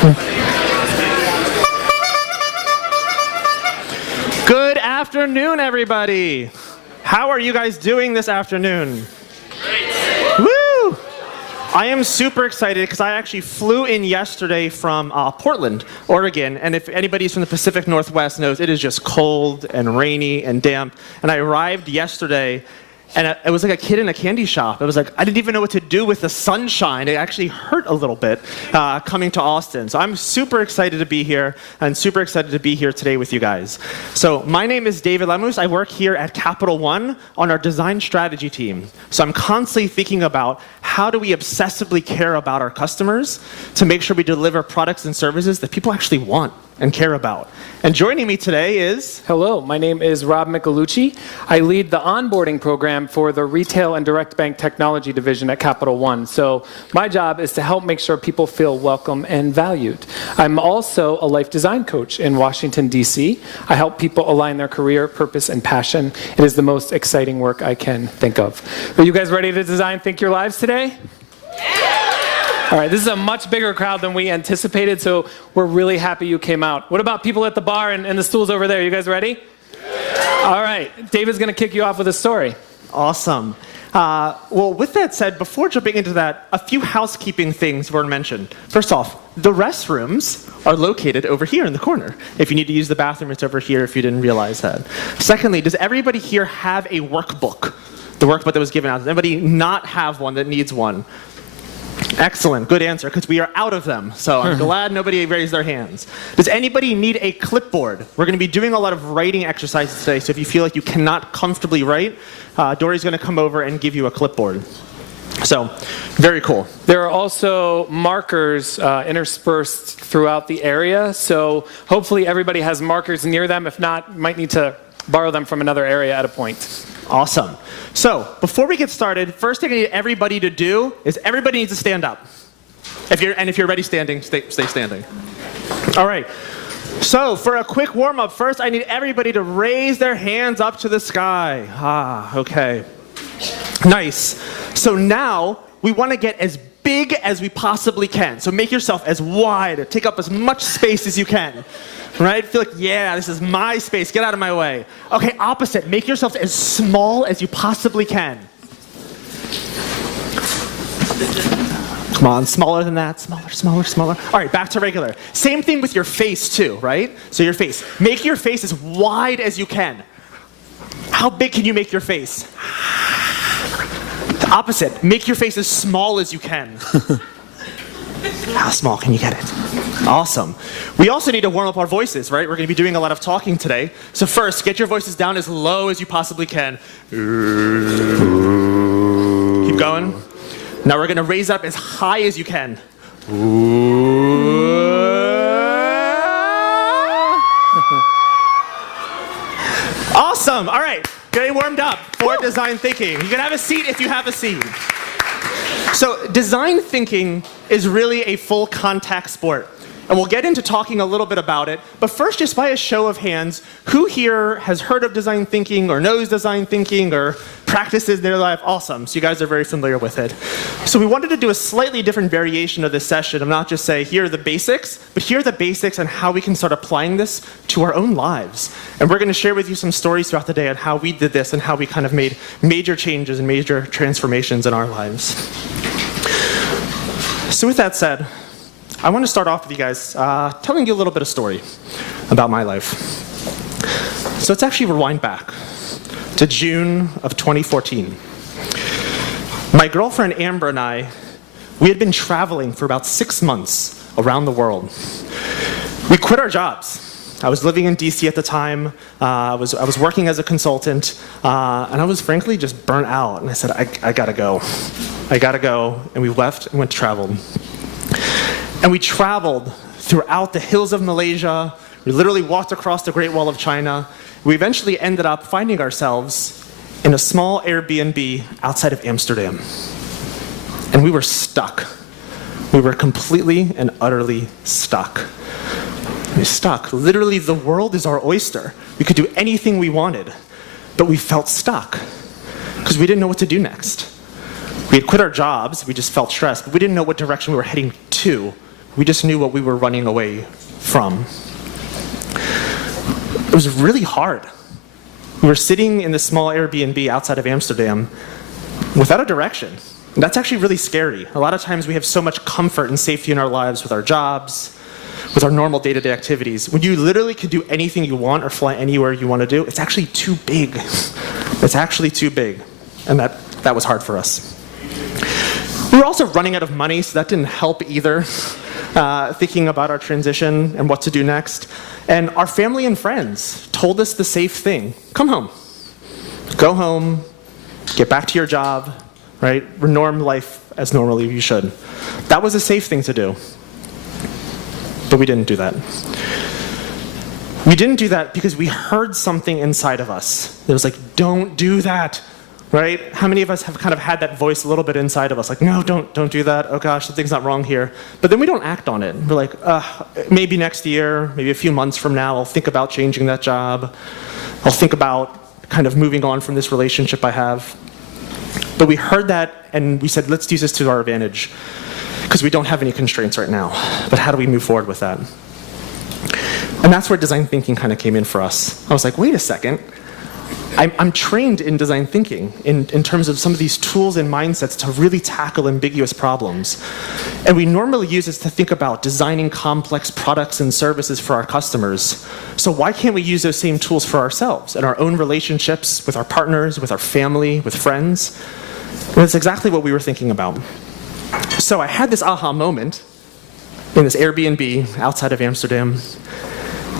Good afternoon, everybody. How are you guys doing this afternoon? Great. Woo! I am super excited because I actually flew in yesterday from Portland, Oregon, and if anybody's from the Pacific Northwest knows, it is just cold and rainy and damp. And I arrived yesterday, and it was like a kid in a candy shop. It was like, I didn't even know what to do with the sunshine. It actually hurt a little bit coming to Austin. So I'm super excited to be here and super excited to be here today with you guys. So my name is David Lemus. I work here at Capital One on our design strategy team. So I'm constantly thinking about how do we obsessively care about our customers to make sure we deliver products and services that people actually want and care about. And joining me today is... Hello, my name is Rob Michelucci. I lead the onboarding program for the Retail and Direct Bank Technology Division at Capital One. So my job is to help make sure people feel welcome and valued. I'm also a life design coach in Washington, D.C. I help people align their career, purpose, and passion. It is the most exciting work I can think of. Are you guys ready to design Think Your Lives today? All right, this is a much bigger crowd than we anticipated, so we're really happy you came out. What about people at the bar and the stools over there? You guys ready? Yeah. All right, David's going to kick you off with a story. Awesome. Well, with that said, before jumping into that, a few housekeeping things were mentioned. First off, the restrooms are located over here in the corner. If you need to use the bathroom, it's over here if you didn't realize that. Secondly, does everybody here have a workbook? The workbook that was given out. Does anybody not have one that needs one? Excellent, good answer, because we are out of them. So I'm glad nobody raised their hands. Does anybody need a clipboard? We're going to be doing a lot of writing exercises today, so if you feel like you cannot comfortably write, Dory's going to come over and give you a clipboard. So, very cool. There are also markers interspersed throughout the area, so hopefully everybody has markers near them. If not, you might need to borrow them from another area at a point. Awesome. So, before we get started, first thing I need everybody to do is everybody needs to stand up. If you're ready standing, stay standing. All right. So, for a quick warm-up, first I need everybody to raise their hands up to the sky. Okay. Nice. So now, we want to get as big as we possibly can. So make yourself as wide, take up as much space as you can. Right? Feel like, yeah, this is my space. Get out of my way. Okay, opposite. Make yourself as small as you possibly can. Come on, smaller than that. Smaller. All right, back to regular. Same thing with your face, too, right? So your face. Make your face as wide as you can. How big can you make your face? The opposite. Make your face as small as you can. How small can you get it? Awesome. We also need to warm up our voices, right? We're going to be doing a lot of talking today. So first, get your voices down as low as you possibly can. Keep going. Now we're going to raise up as high as you can. Awesome. All right. Getting warmed up for design thinking. You can have a seat if you have a seat. So design thinking is really a full contact sport. And we'll get into talking a little bit about it. But first, just by a show of hands, who here has heard of design thinking or knows design thinking or practices in their life? Awesome. So you guys are very familiar with it. So we wanted to do a slightly different variation of this session of not just say, here are the basics, but here are the basics and how we can start applying this to our own lives. And we're going to share with you some stories throughout the day on how we did this and how we kind of made major changes and major transformations in our lives. So with that said, I want to start off with you guys telling you a little bit of story about my life. So let's actually rewind back to June of 2014. My girlfriend Amber and I, we had been traveling for about 6 months around the world. We quit our jobs. I was living in DC at the time. I was working as a consultant, and I was frankly just burnt out. And I said, I gotta go. I gotta go. And we left and went to travel. And we traveled throughout the hills of Malaysia. We literally walked across the Great Wall of China. We eventually ended up finding ourselves in a small Airbnb outside of Amsterdam. And we were stuck. We were completely and utterly stuck. We were stuck. Literally, the world is our oyster. We could do anything we wanted, but we felt stuck because we didn't know what to do next. We had quit our jobs. We just felt stressed, but we didn't know what direction we were heading to We just knew what we were running away from. It was really hard. We were sitting in this small Airbnb outside of Amsterdam without a direction. And that's actually really scary. A lot of times we have so much comfort and safety in our lives with our jobs, with our normal day-to-day activities. When you literally can do anything you want or fly anywhere you want to do, it's actually too big. It's actually too big. And that was hard for us. We were also running out of money, so that didn't help either, thinking about our transition and what to do next. And our family and friends told us the safe thing. Come home. Go home. Get back to your job. Right? Renorm life as normally you should. That was a safe thing to do. But we didn't do that. We didn't do that because we heard something inside of us. It was like, don't do that. Right? How many of us have kind of had that voice a little bit inside of us, like, no, don't do that. Oh gosh, something's not wrong here. But then we don't act on it. We're like, maybe next year, maybe a few months from now, I'll think about changing that job. I'll think about kind of moving on from this relationship I have. But we heard that and we said, let's use this to our advantage because we don't have any constraints right now. But how do we move forward with that? And that's where design thinking kind of came in for us. I was like, wait a second. I'm trained in design thinking in terms of some of these tools and mindsets to really tackle ambiguous problems. And we normally use this to think about designing complex products and services for our customers. So why can't we use those same tools for ourselves in our own relationships, with our partners, with our family, with friends? And that's exactly what we were thinking about. So I had this aha moment in this Airbnb outside of Amsterdam.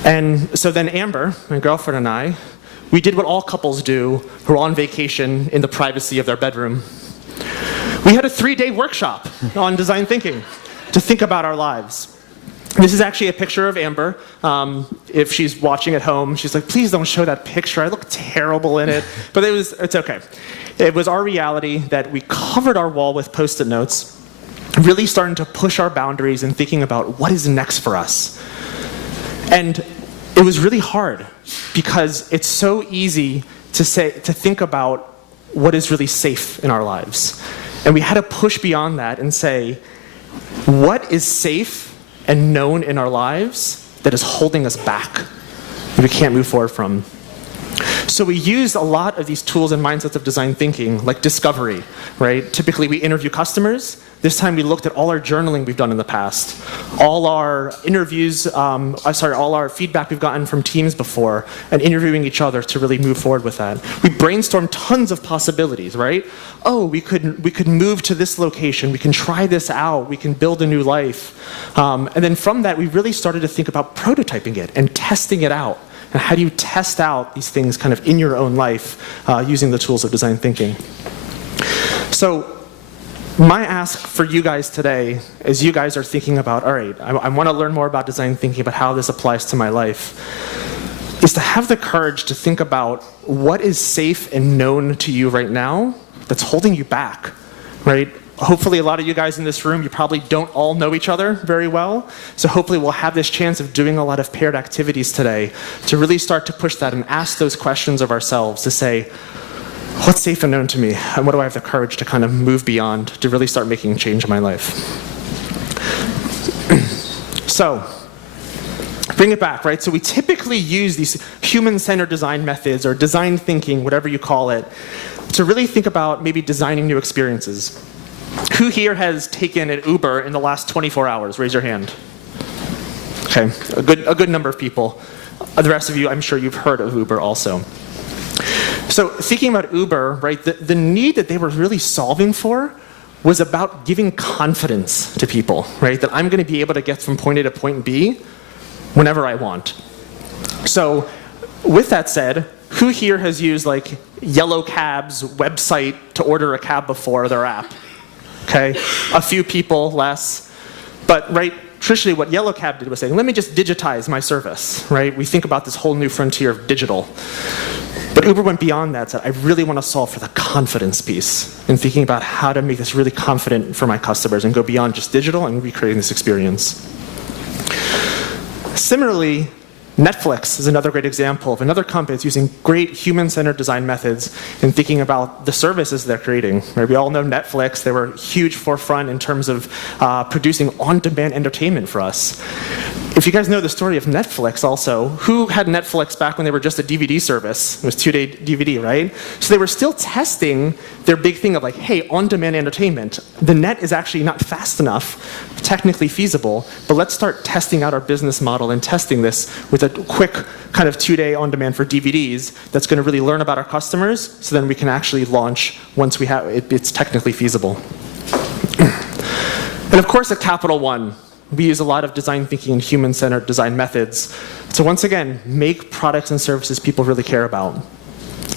And so then Amber, my girlfriend, and I, we did what all couples do who are on vacation in the privacy of their bedroom. We had a 3-day workshop on design thinking to think about our lives. This is actually a picture of Amber. If she's watching at home, she's like, please don't show that picture. I look terrible in it. But it's okay. It was our reality that we covered our wall with Post-it notes, really starting to push our boundaries and thinking about what is next for us. And it was really hard because it's so easy to think about what is really safe in our lives. And we had to push beyond that and say, what is safe and known in our lives that is holding us back, that we can't move forward from? So we used a lot of these tools and mindsets of design thinking, like discovery, right? Typically we interview customers. This time we looked at all our journaling we've done in the past, all our interviews, all our feedback we've gotten from teams before, and interviewing each other to really move forward with that. We brainstormed tons of possibilities, right? Oh, we could move to this location, we can try this out, we can build a new life. And then from that, we really started to think about prototyping it and testing it out. And how do you test out these things kind of in your own life using the tools of design thinking? So my ask for you guys today, as you guys are thinking about, all right, I want to learn more about design thinking, but how this applies to my life, is to have the courage to think about what is safe and known to you right now that's holding you back, right? Hopefully a lot of you guys in this room, you probably don't all know each other very well. So hopefully we'll have this chance of doing a lot of paired activities today to really start to push that and ask those questions of ourselves to say, what's safe and known to me? And what do I have the courage to kind of move beyond to really start making change in my life? So, bring it back, right? So we typically use these human-centered design methods or design thinking, whatever you call it, to really think about maybe designing new experiences. Who here has taken an Uber in the last 24 hours? Raise your hand. Okay, a good number of people. The rest of you, I'm sure you've heard of Uber also. So thinking about Uber, right, the need that they were really solving for was about giving confidence to people, right? That I'm going to be able to get from point A to point B whenever I want. So with that said, who here has used like Yellow Cab's website to order a cab before their app? Okay, a few people, less. But right, traditionally what Yellow Cab did was saying, let me just digitize my service, right? We think about this whole new frontier of digital. But Uber went beyond that, said, I really want to solve for the confidence piece and thinking about how to make this really confident for my customers and go beyond just digital and recreating this experience. Similarly, Netflix is another great example of another company that's using great human-centered design methods in thinking about the services they're creating. Right? We all know Netflix. They were huge forefront in terms of producing on-demand entertainment for us. If you guys know the story of Netflix also, who had Netflix back when they were just a DVD service? It was 2-day DVD, right? So they were still testing their big thing of like, hey, on-demand entertainment. The net is actually not fast enough, technically feasible, but let's start testing out our business model and testing this with a quick kind of 2-day on-demand for DVDs that's going to really learn about our customers, so then we can actually launch once we have it's technically feasible. And of course, at Capital One, we use a lot of design thinking and human-centered design methods to once again make products and services people really care about.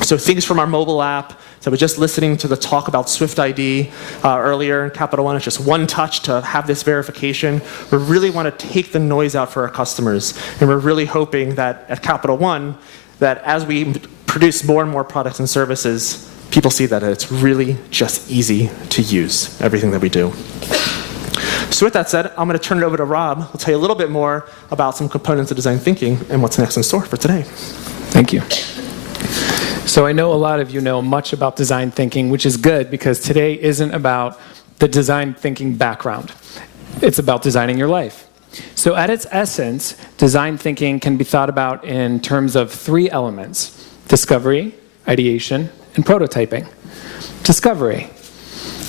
So things from our mobile app. So we're just listening to the talk about Swift ID earlier in Capital One. It's just one touch to have this verification. We really want to take the noise out for our customers. And we're really hoping that at Capital One, that as we produce more and more products and services, people see that it's really just easy to use, everything that we do. So with that said, I'm going to turn it over to Rob. He'll tell you a little bit more about some components of design thinking and what's next in store for today. Thank you. So I know a lot of you know much about design thinking, which is good because today isn't about the design thinking background. It's about designing your life. So at its essence, design thinking can be thought about in terms of 3 elements: discovery, ideation, and prototyping. Discovery.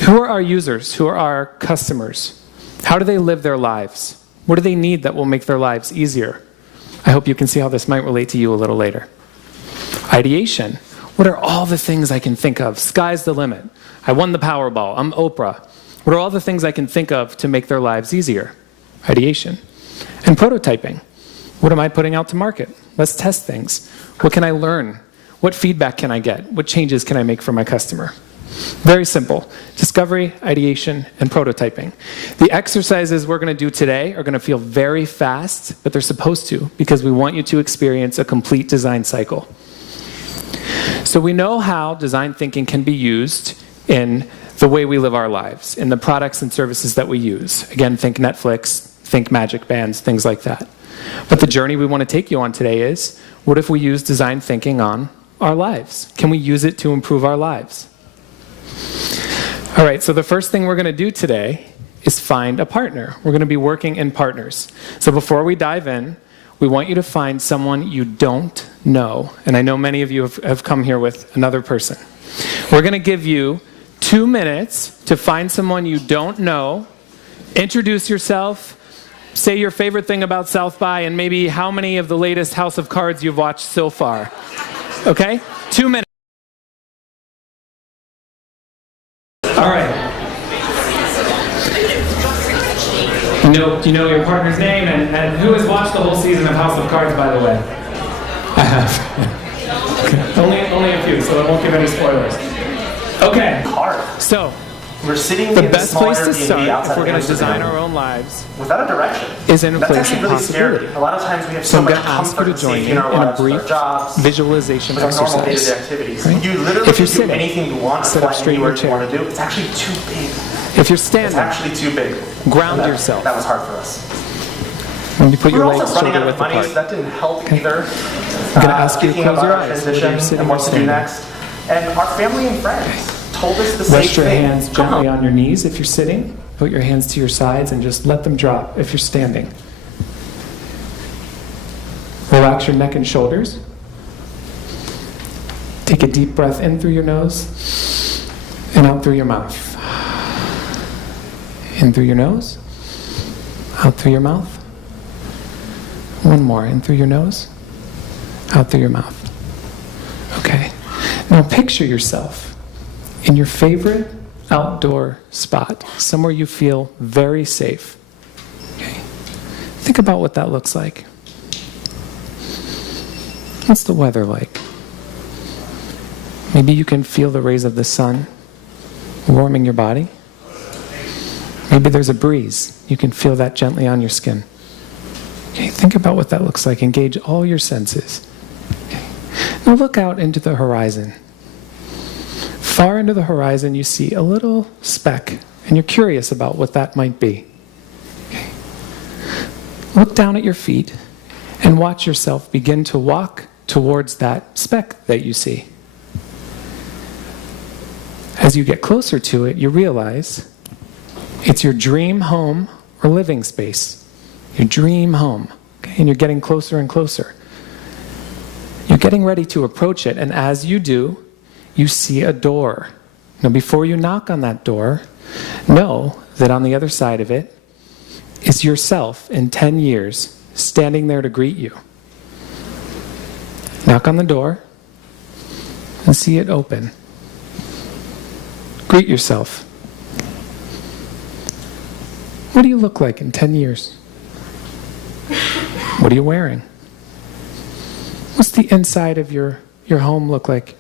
Who are our users? Who are our customers? How do they live their lives? What do they need that will make their lives easier? I hope you can see how this might relate to you a little later. Ideation. What are all the things I can think of? Sky's the limit. I won the Powerball. I'm Oprah. What are all the things I can think of to make their lives easier? Ideation. And prototyping. What am I putting out to market? Let's test things. What can I learn? What feedback can I get? What changes can I make for my customer? Very simple. Discovery, ideation, and prototyping. The exercises we're going to do today are going to feel very fast, but they're supposed to, because we want you to experience a complete design cycle. So we know how design thinking can be used in the way we live our lives, in the products and services that we use. Again, think Netflix, think magic bands, things like that. But the journey we want to take you on today is, what if we use design thinking on our lives? Can we use it to improve our lives? All right, so the first thing we're going to do today is find a partner. We're going to be working in partners. So before we dive in, we want you to find someone you don't know. And I know many of you have come here with another person. We're going to give you 2 minutes to find someone you don't know, introduce yourself, say your favorite thing about South by, and maybe how many of the latest House of Cards you've watched so far. Okay? 2 minutes. All right. You know your partner's name, and who has watched the whole season of House of Cards, by the way? I have. Okay. Only a few, so I won't give any spoilers. Okay. So, We're sitting the in best a small place to Airbnb start, outside if we're of going to Amsterdam design our own lives, without a direction. is in a That's place actually of really possibility. scary. A lot of times we have So so I'm much going to ask you comfort to and join safety me in in our a lives, with brief our jobs, visualization with our normal day-to-day exercise. activities. Right? You literally If you're can do sitting, anything you want, sit up fly straight in your anywhere you chair. want to do. It's actually too big. If you're It's standing, actually too big. ground And yourself. That was hard for us. When you put We your were legs also running shoulder out of width money, so apart. that didn't help Okay. either. I'm going to ask you to Thinking close about your our eyes, whether you're transition sitting and or what to do standing. next. And our family and friends told us the same Rest your thing. hands gently on your knees if you're sitting. Put your hands to your sides and just let them drop if you're standing. Relax your neck and shoulders. Take a deep breath in through your nose and out through your mouth. In through your nose, out through your mouth. One more, in through your nose, out through your mouth. Okay. Now picture yourself in your favorite outdoor spot, somewhere you feel very safe. Okay. Think about what that looks like. What's the weather like? Maybe you can feel the rays of the sun warming your body. Maybe there's a breeze. You can feel that gently on your skin. Okay, think about what that looks like. Engage all your senses. Okay. Now look out into the horizon. Far into the horizon, you see a little speck, and you're curious about what that might be. Okay. Look down at your feet And watch yourself begin to walk towards that speck that you see. As you get closer to it, you realize it's your dream home or living space. Your dream home. Okay? And you're getting closer and closer. You're getting ready to approach it, and as you do, you see a door. Now, before you knock on that door, know that on the other side of it is yourself in 10 years standing there to greet you. Knock on the door and see it open. Greet yourself. What do you look like in 10 years? What are you wearing? What's the inside of your home look like?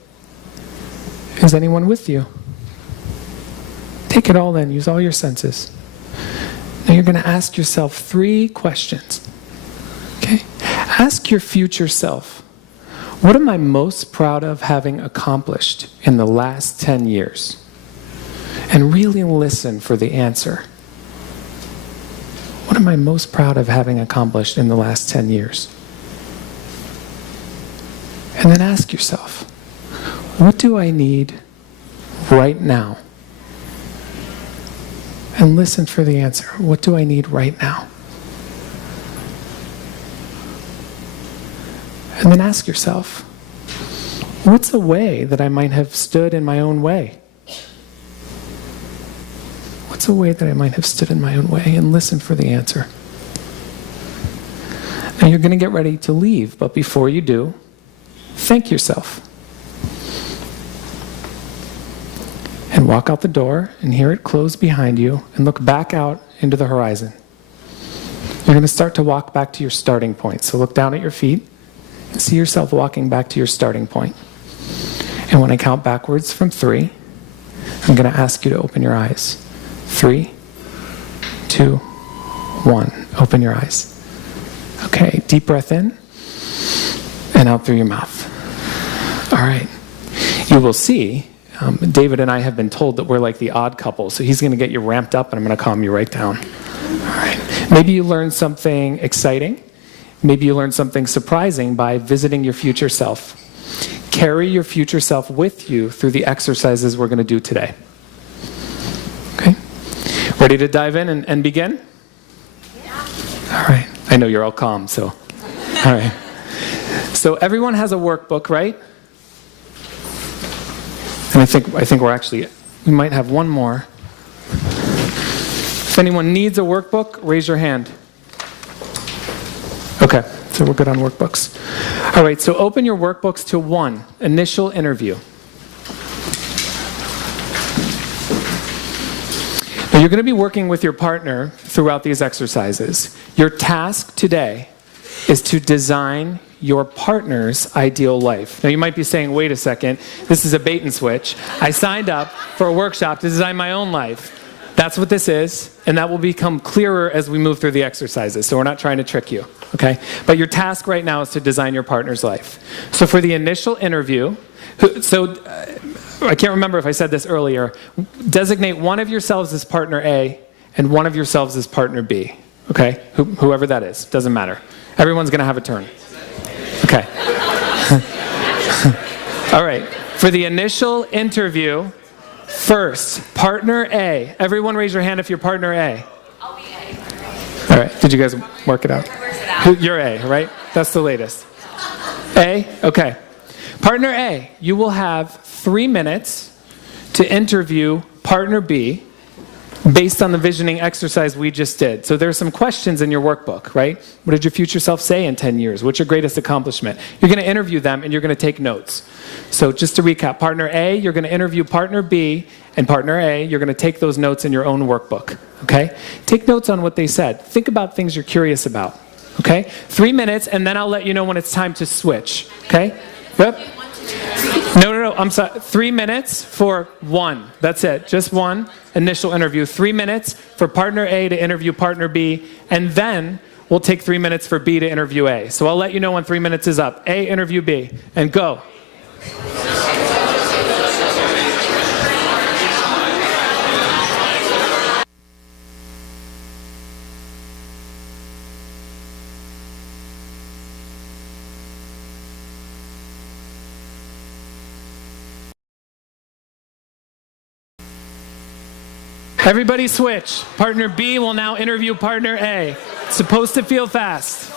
Is anyone with you? Take it all in. Use all your senses. Now you're going to ask yourself 3 questions. Okay? Ask your future self, what am I most proud of having accomplished in the last 10 years? And really listen for the answer. What am I most proud of having accomplished in the last 10 years? And then ask yourself, what do I need right now? And listen for the answer. What do I need right now? And then ask yourself, what's a way that I might have stood in my own way? What's a way that I might have stood in my own way? And listen for the answer. Now you're going to get ready to leave, but before you do, thank yourself. And walk out the door and hear it close behind you and look back out into the horizon. You're going to start to walk back to your starting point. So look down at your feet and see yourself walking back to your starting point. And when I count backwards from 3, I'm going to ask you to open your eyes. 3, 2, 1. Open your eyes. Okay, deep breath in and out through your mouth. All right. You will see, David and I have been told that we're like the odd couple, so he's going to get you ramped up and I'm going to calm you right down. All right. Maybe you learned something exciting. Maybe you learned something surprising by visiting your future self. Carry your future self with you through the exercises we're going to do today. Okay? Ready to dive in and begin? Yeah. All right. I know you're all calm, so. All right. So everyone has a workbook, right? And I think we might have one more. If anyone needs a workbook, raise your hand. Okay, so we're good on workbooks. All right, so open your workbooks to 1, initial interview. Now you're going to be working with your partner throughout these exercises. Your task today is to design your partner's ideal life. Now you might be saying, wait a second, this is a bait and switch. I signed up for a workshop to design my own life. That's what this is, and that will become clearer as we move through the exercises, so we're not trying to trick you, okay? But your task right now is to design your partner's life. So for the initial interview, I can't remember if I said this earlier, designate one of yourselves as partner A and one of yourselves as partner B, okay? Whoever that is, doesn't matter. Everyone's gonna have a turn. Okay. All right. For the initial interview, first, partner A. Everyone raise your hand if you're partner A. I'll be A. All right. Did you guys work it out? You're A, right? That's the latest. A? Okay. Partner A, you will have 3 minutes to interview partner B based on the visioning exercise we just did. So there's some questions in your workbook, right? What did your future self say in 10 years? What's your greatest accomplishment? You're going to interview them and you're going to take notes. So just to recap, partner A, you're going to interview partner B, and partner A, you're going to take those notes in your own workbook, okay? Take notes on what they said. Think about things you're curious about, okay? 3 minutes, and then I'll let you know when it's time to switch, okay? Yep. No, I'm sorry. 3 minutes for 1. That's it. Just 1 initial interview. 3 minutes for partner A to interview partner B, and then we'll take 3 minutes for B to interview A. So I'll let you know when 3 minutes is up. A, interview B, and go. Everybody switch. Partner B will now interview partner A. It's supposed to feel fast.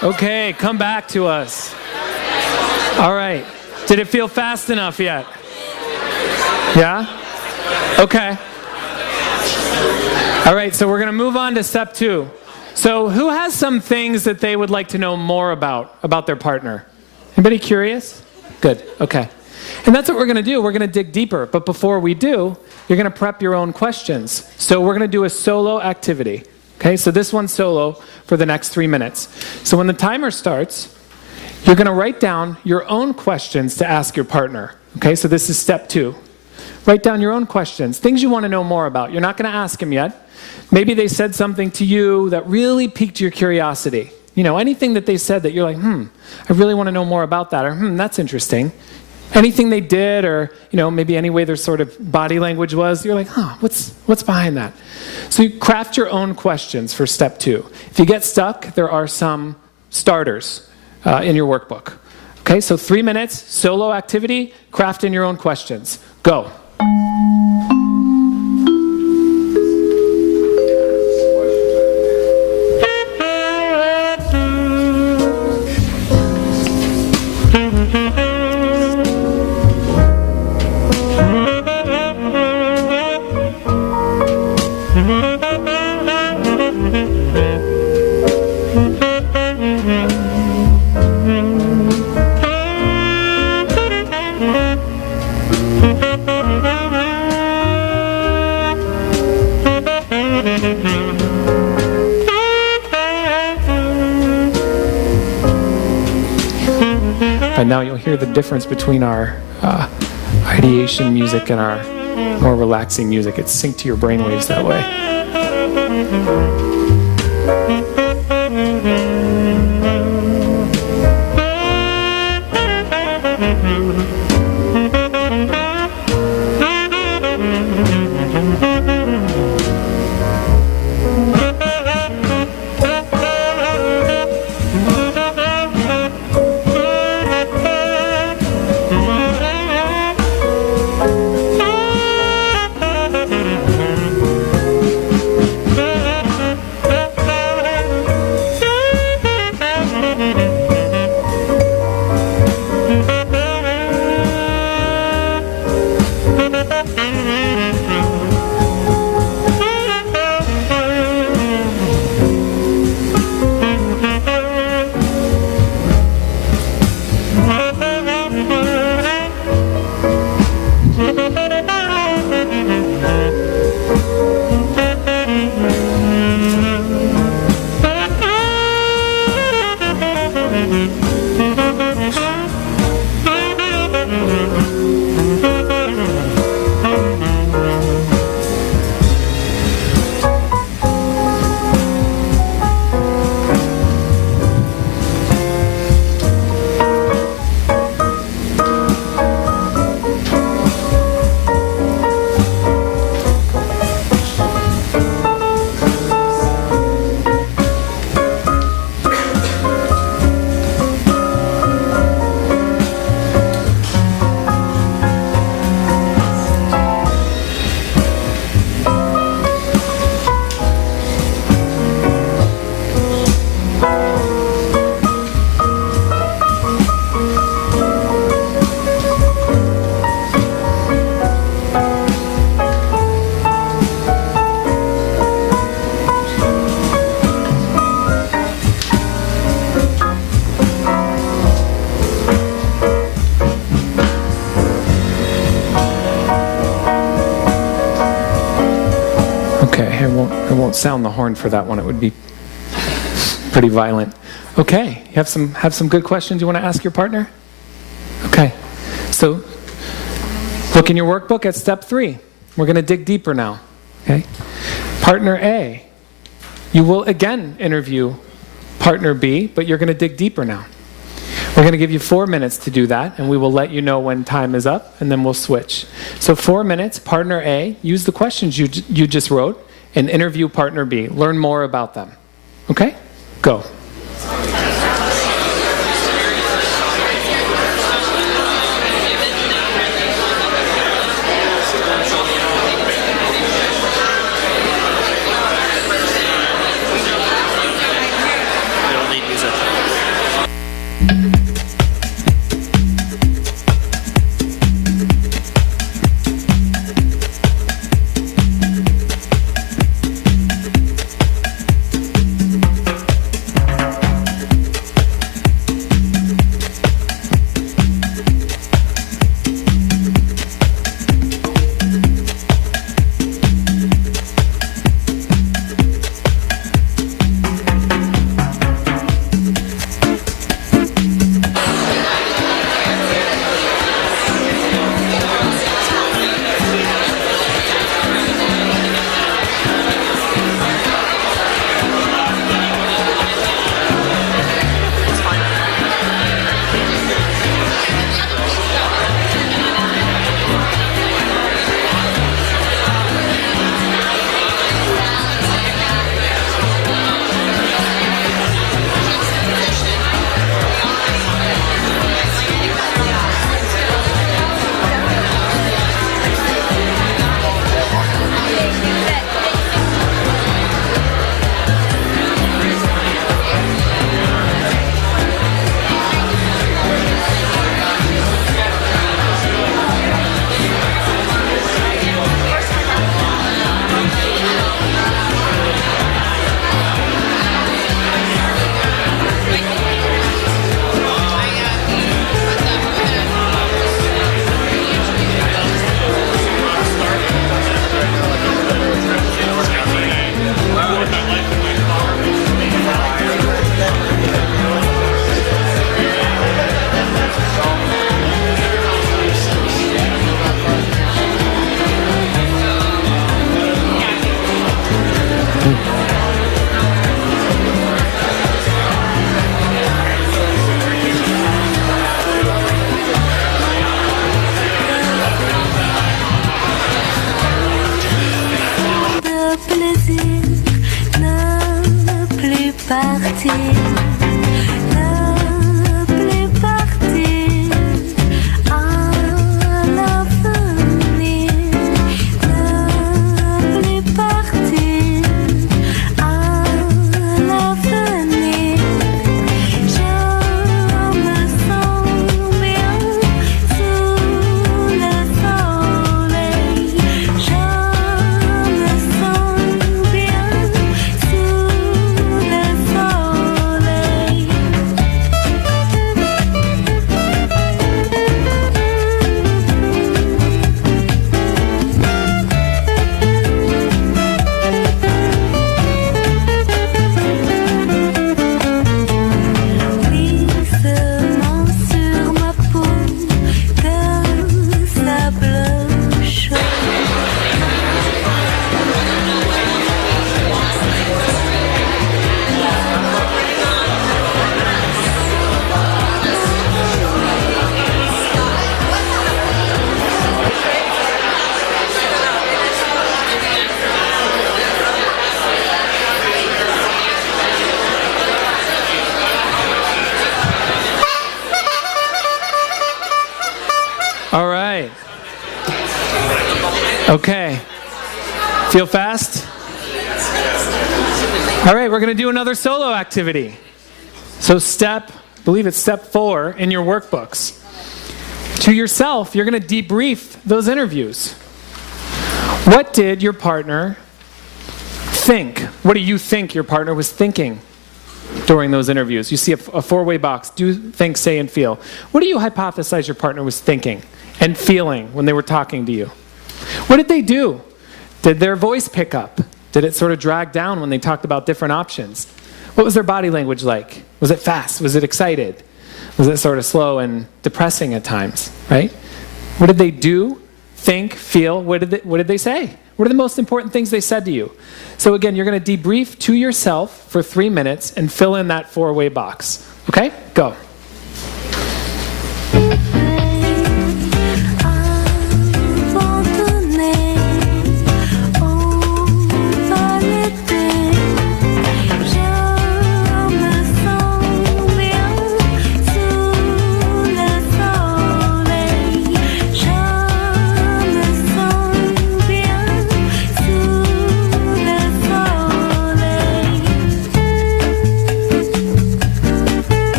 Okay, come back to us. All right. Did it feel fast enough yet? Yeah? Okay. All right, so we're going to move on to step 2. So who has some things that they would like to know more about their partner? Anybody curious? Good, okay. And that's what we're going to do. We're going to dig deeper. But before we do, you're going to prep your own questions. So we're going to do a solo activity. Okay, so this one's solo for the next 3 minutes. So when the timer starts, you're going to write down your own questions to ask your partner. Okay, so this is step 2. Write down your own questions, things you want to know more about. You're not going to ask them yet. Maybe they said something to you that really piqued your curiosity. You know, anything that they said that you're like, I really want to know more about that, or that's interesting. Anything they did, or maybe any way their sort of body language was, you're like, what's behind that? So you craft your own questions for step 2. If you get stuck, there are some starters in your workbook. Okay, so 3 minutes, solo activity, craft in your own questions. Go. And now you'll hear the difference between our ideation music and our more relaxing music. It's synced to your brainwaves that way. I won't sound the horn for that one. It would be pretty violent. Okay, you have some good questions you want to ask your partner? Okay, so look in your workbook at step 3. We're going to dig deeper now. Okay, partner A, you will again interview partner B, but you're going to dig deeper now. We're going to give you 4 minutes to do that, and we will let you know when time is up, and then we'll switch. So 4 minutes, partner A, use the questions you just wrote, and interview partner B. Learn more about them. Okay? Go. Okay. Feel fast? All right, we're going to do another solo activity. So I believe it's step 4 in your workbooks. To yourself, you're going to debrief those interviews. What did your partner think? What do you think your partner was thinking during those interviews? You see a 4-way box: do, think, say, and feel. What do you hypothesize your partner was thinking and feeling when they were talking to you? What did they do? Did their voice pick up? Did it sort of drag down when they talked about different options? What was their body language like? Was it fast? Was it excited? Was it sort of slow and depressing at times, right? What did they do, think, feel? What did they say? What are the most important things they said to you? So again, you're going to debrief to yourself for 3 minutes and fill in that 4-way box. Okay? Go.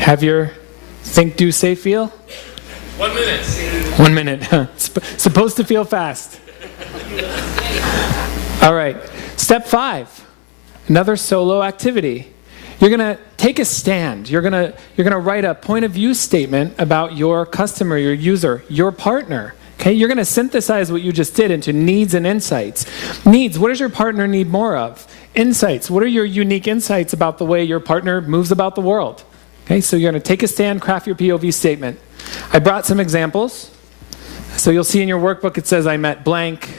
Have your think, do, say, feel? 1 minute. 1 minute. Supposed to feel fast. All right. Step 5. Another solo activity. You're going to take a stand. You're going to write a point of view statement about your customer, your user, your partner. Okay? You're going to synthesize what you just did into needs and insights. Needs, what does your partner need more of? Insights, what are your unique insights about the way your partner moves about the world? Okay, so you're going to take a stand, craft your POV statement. I brought some examples. So you'll see in your workbook it says I met blank,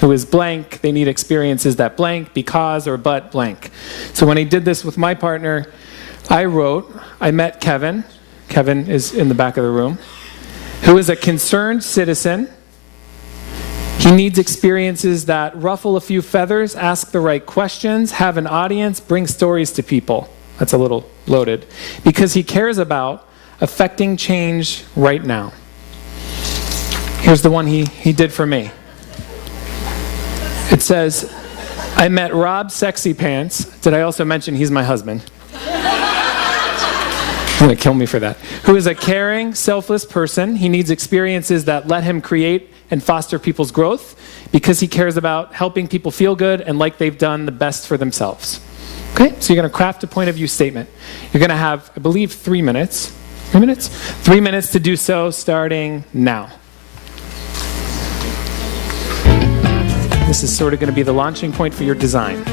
who is blank. They need experiences that blank, because, or but blank. So when I did this with my partner, I wrote, I met Kevin. Kevin is in the back of the room. Who is a concerned citizen. He needs experiences that ruffle a few feathers, ask the right questions, have an audience, bring stories to people. That's a little loaded. Because he cares about affecting change right now. Here's the one he did for me. It says, I met Rob Sexy Pants. Did I also mention he's my husband? He's going to kill me for that. Who is a caring, selfless person. He needs experiences that let him create and foster people's growth because he cares about helping people feel good and like they've done the best for themselves. Okay, so you're going to craft a point of view statement. You're going to have, I believe, 3 minutes. 3 minutes? 3 minutes to do so starting now. This is sort of going to be the launching point for your design.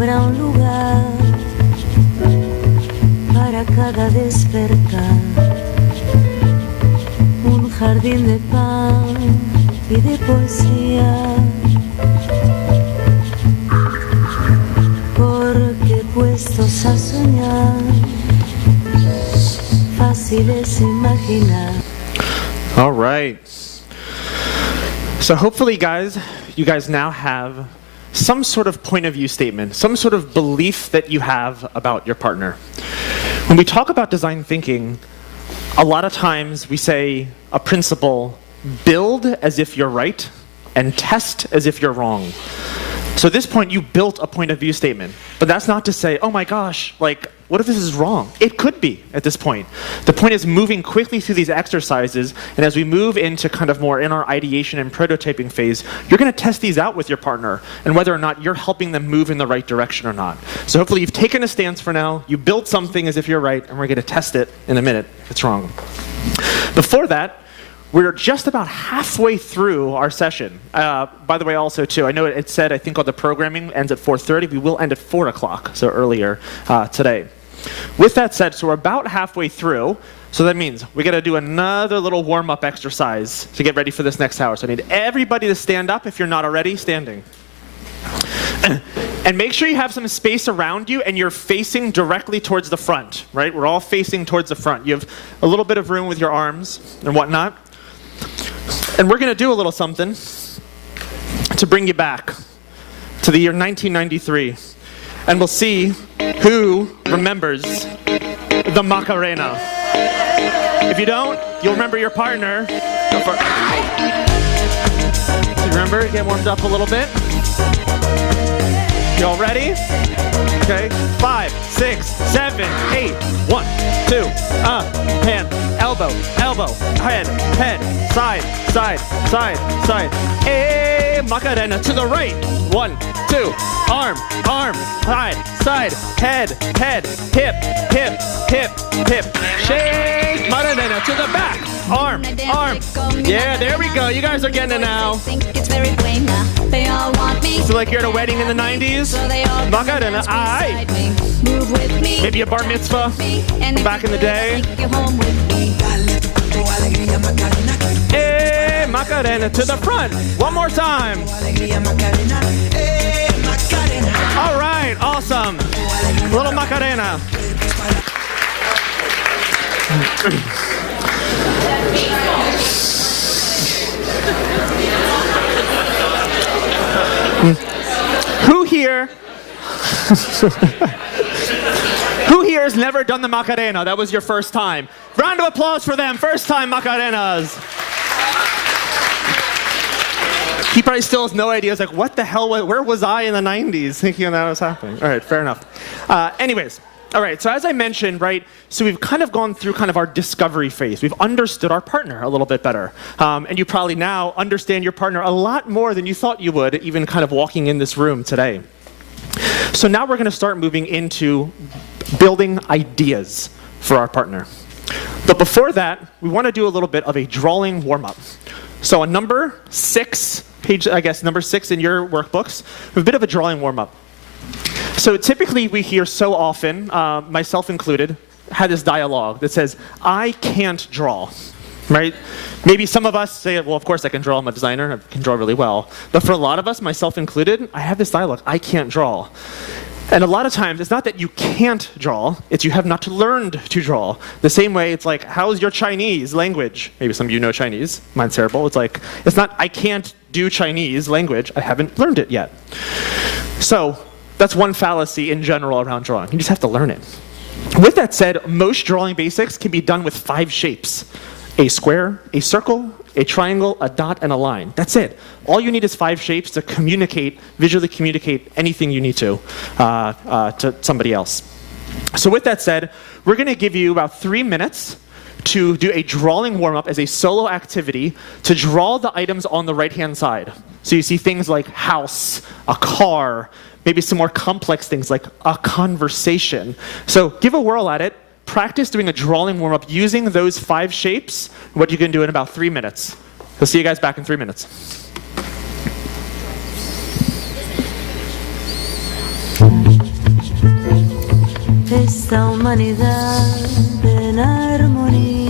habrá un lugar para cada despertar, un jardín de pan y de poesía, porque puestos a soñar, fácil es imaginar. All right. So hopefully, you guys now have some sort of point of view statement, some sort of belief that you have about your partner. When we talk about design thinking, a lot of times we say a principle, build as if you're right and test as if you're wrong. So at this point, you built a point of view statement. But that's not to say, oh my gosh, like, what if this is wrong? It could be at this point. The point is moving quickly through these exercises, and as we move into kind of more in our ideation and prototyping phase, you're going to test these out with your partner, and whether or not you're helping them move in the right direction or not. So hopefully you've taken a stance for now, you built something as if you're right, and we're going to test it in a minute if it's wrong. Before that, we're just about halfway through our session. By the way, also, too, I know it said, I think, on the programming ends at 4:30. We will end at 4 o'clock, so earlier today. With that said, so we're about halfway through, so that means we got to do another little warm-up exercise to get ready for this next hour. So I need everybody to stand up if you're not already standing. And make sure you have some space around you and you're facing directly towards the front, right? We're all facing towards the front. You have a little bit of room with your arms and whatnot. And we're going to do a little something to bring you back to the year 1993. And we'll see who remembers the Macarena. If you don't, you'll remember your partner. Go for it. So remember, get warmed up a little bit. You all ready? Okay. 5, 6, 7, 8. 1, 2. Hand, elbow, elbow, head, side, side, side, side. Hey, Macarena to the right. 1, 2. Arm, side, side, head, hip, hip, hip, hip. Shake, Macarena to the back. Arm. Yeah, there we go. You guys are getting it now. So like you're at a wedding in the 90s? Macarena, aye. Maybe a bar mitzvah back in the day. Hey, Macarena to the front. One more time. All right, awesome. Little Macarena. Who here has never done the Macarena? That was your first time. Round of applause for them. First time Macarenas. He probably still has no idea. He's like, what the hell, where was I in the 90s thinking that was happening? All right, fair enough. Anyways, all right, so as I mentioned, right, so we've kind of gone through kind of our discovery phase. We've understood our partner a little bit better. And you probably now understand your partner a lot more than you thought you would, even kind of walking in this room today. So now we're going to start moving into building ideas for our partner. But before that, we want to do a little bit of a drawing warm-up. So on number 6, page, I guess, number 6 in your workbooks, we have a bit of a drawing warm-up. So typically we hear so often, myself included, had this dialogue that says, I can't draw, right? Maybe some of us say, well, of course I can draw, I'm a designer, I can draw really well. But for a lot of us, myself included, I have this dialogue, I can't draw. And a lot of times, it's not that you can't draw, it's you have not learned to draw. The same way, it's like, how's your Chinese language? Maybe some of you know Chinese, mine's terrible. It's like, it's not, I can't do Chinese language, I haven't learned it yet. So, that's one fallacy in general around drawing. You just have to learn it. With that said, most drawing basics can be done with 5 shapes. A square, a circle, a triangle, a dot, and a line. That's it. All you need is 5 shapes to communicate, visually communicate anything you need to somebody else. So with that said, we're going to give you about 3 minutes to do a drawing warm-up as a solo activity to draw the items on the right-hand side. So you see things like house, a car, maybe some more complex things like a conversation. So give a whirl at it. Practice doing a drawing warm-up using those 5 shapes, what you can do in about 3 minutes. We'll see you guys back in 3 minutes. Esta humanidad en armonía.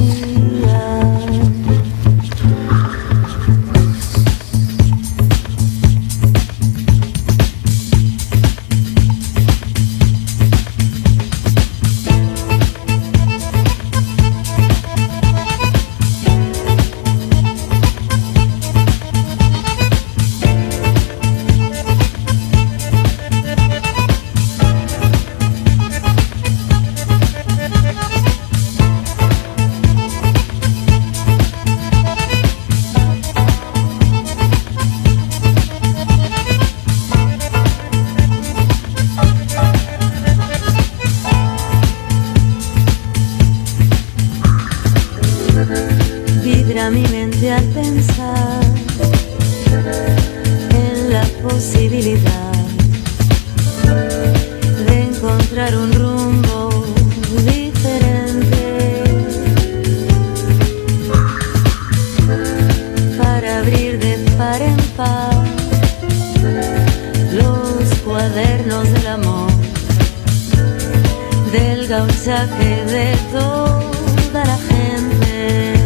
causa que de toda la gente.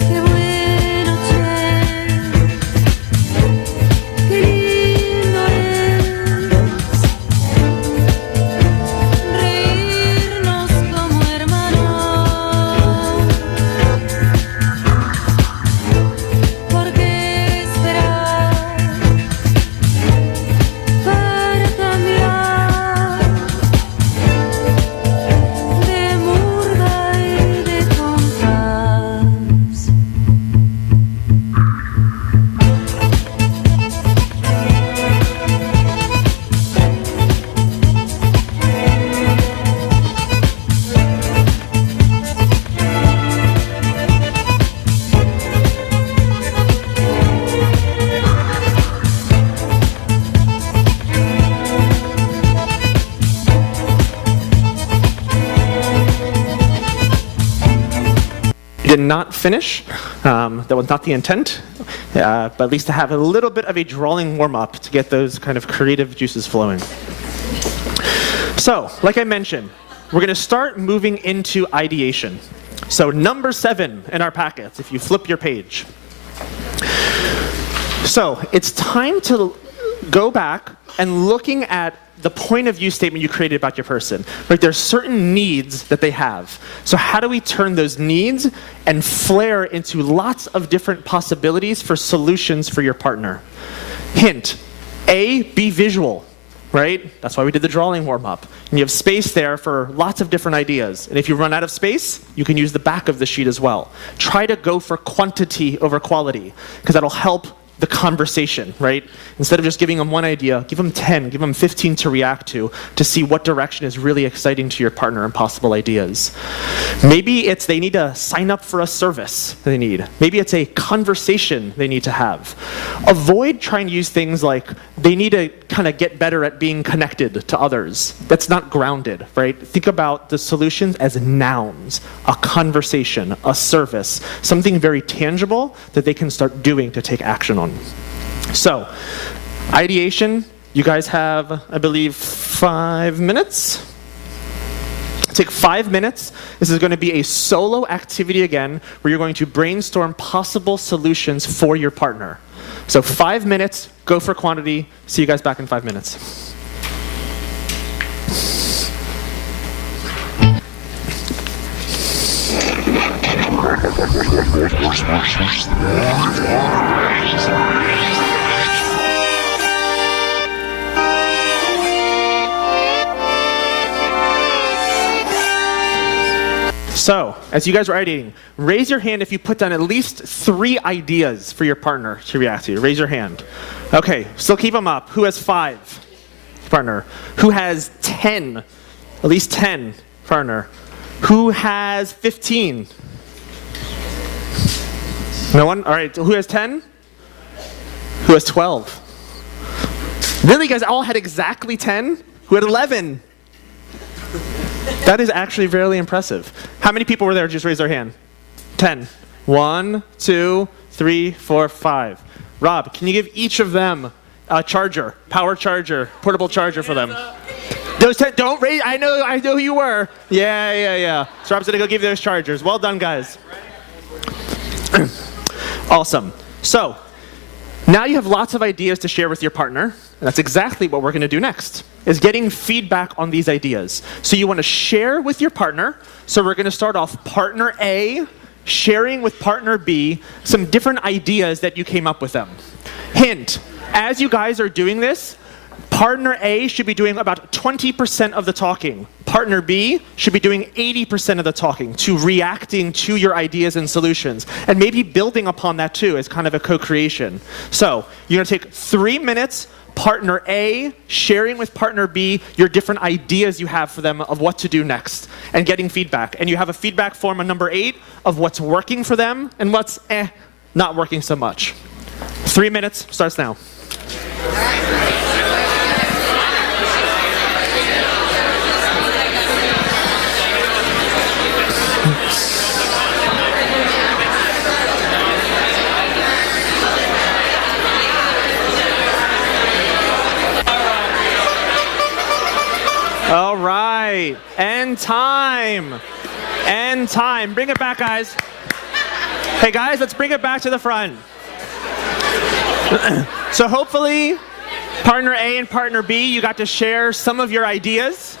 Qué bueno, che, qué lindo es reírnos como hermanos. ¿Por qué esperar para cambiar de murga y de compás? Did not finish. That was not the intent, but at least to have a little bit of a drawing warm-up to get those kind of creative juices flowing. So, like I mentioned, we're going to start moving into ideation. So number 7 in our packets, if you flip your page. So it's time to go back and looking at the point of view statement you created about your person. Right? There's certain needs that they have. So how do we turn those needs and flare into lots of different possibilities for solutions for your partner? Hint, A, be visual, right? That's why we did the drawing warm-up. And you have space there for lots of different ideas. And if you run out of space, you can use the back of the sheet as well. Try to go for quantity over quality, because that'll help the conversation, right? Instead of just giving them one idea, give them 10, give them 15 to react to see what direction is really exciting to your partner and possible ideas. Maybe it's they need to sign up for a service they need. Maybe it's a conversation they need to have. Avoid trying to use things like they need to kind of get better at being connected to others. That's not grounded, right? Think about the solutions as nouns, a conversation, a service, something very tangible that they can start doing to take action on. So, ideation, you guys have, I believe, 5 minutes. Take 5 minutes. This is going to be a solo activity again, where you're going to brainstorm possible solutions for your partner. So 5 minutes, go for quantity. See you guys back in 5 minutes. So, as you guys are ideating, raise your hand if you put down at least 3 ideas for your partner to react to. Raise your hand. Okay, still keep them up. Who has 5? Partner. Who has 10? At least 10. Partner. Who has 15? No one? All right, who has 10? Who has 12? Really, you guys all had exactly 10? Who had 11? That is actually really impressive. How many people were there? Just raise their hand. 10. 1, 2, 3, 4, 5. Rob, can you give each of them a charger, power charger, portable charger for them? Those 10, don't raise, I know who you were. Yeah. So Rob's gonna go give you those chargers. Well done, guys. Awesome. So, now you have lots of ideas to share with your partner, and that's exactly what we're going to do next, is getting feedback on these ideas. So you want to share with your partner, so we're going to start off partner A, sharing with partner B some different ideas that you came up with them. Hint, as you guys are doing this, partner A should be doing about 20% of the talking. Partner B should be doing 80% of the talking, to reacting to your ideas and solutions, and maybe building upon that too as kind of a co-creation. So you're going to take 3 minutes, partner A sharing with partner B your different ideas you have for them of what to do next, and getting feedback. And you have a feedback form on number 8 of what's working for them and what's not working so much. 3 minutes starts now. All right. And time. And time. Bring it back, guys. Hey, guys, let's bring it back to the front. So hopefully, partner A and partner B, you got to share some of your ideas.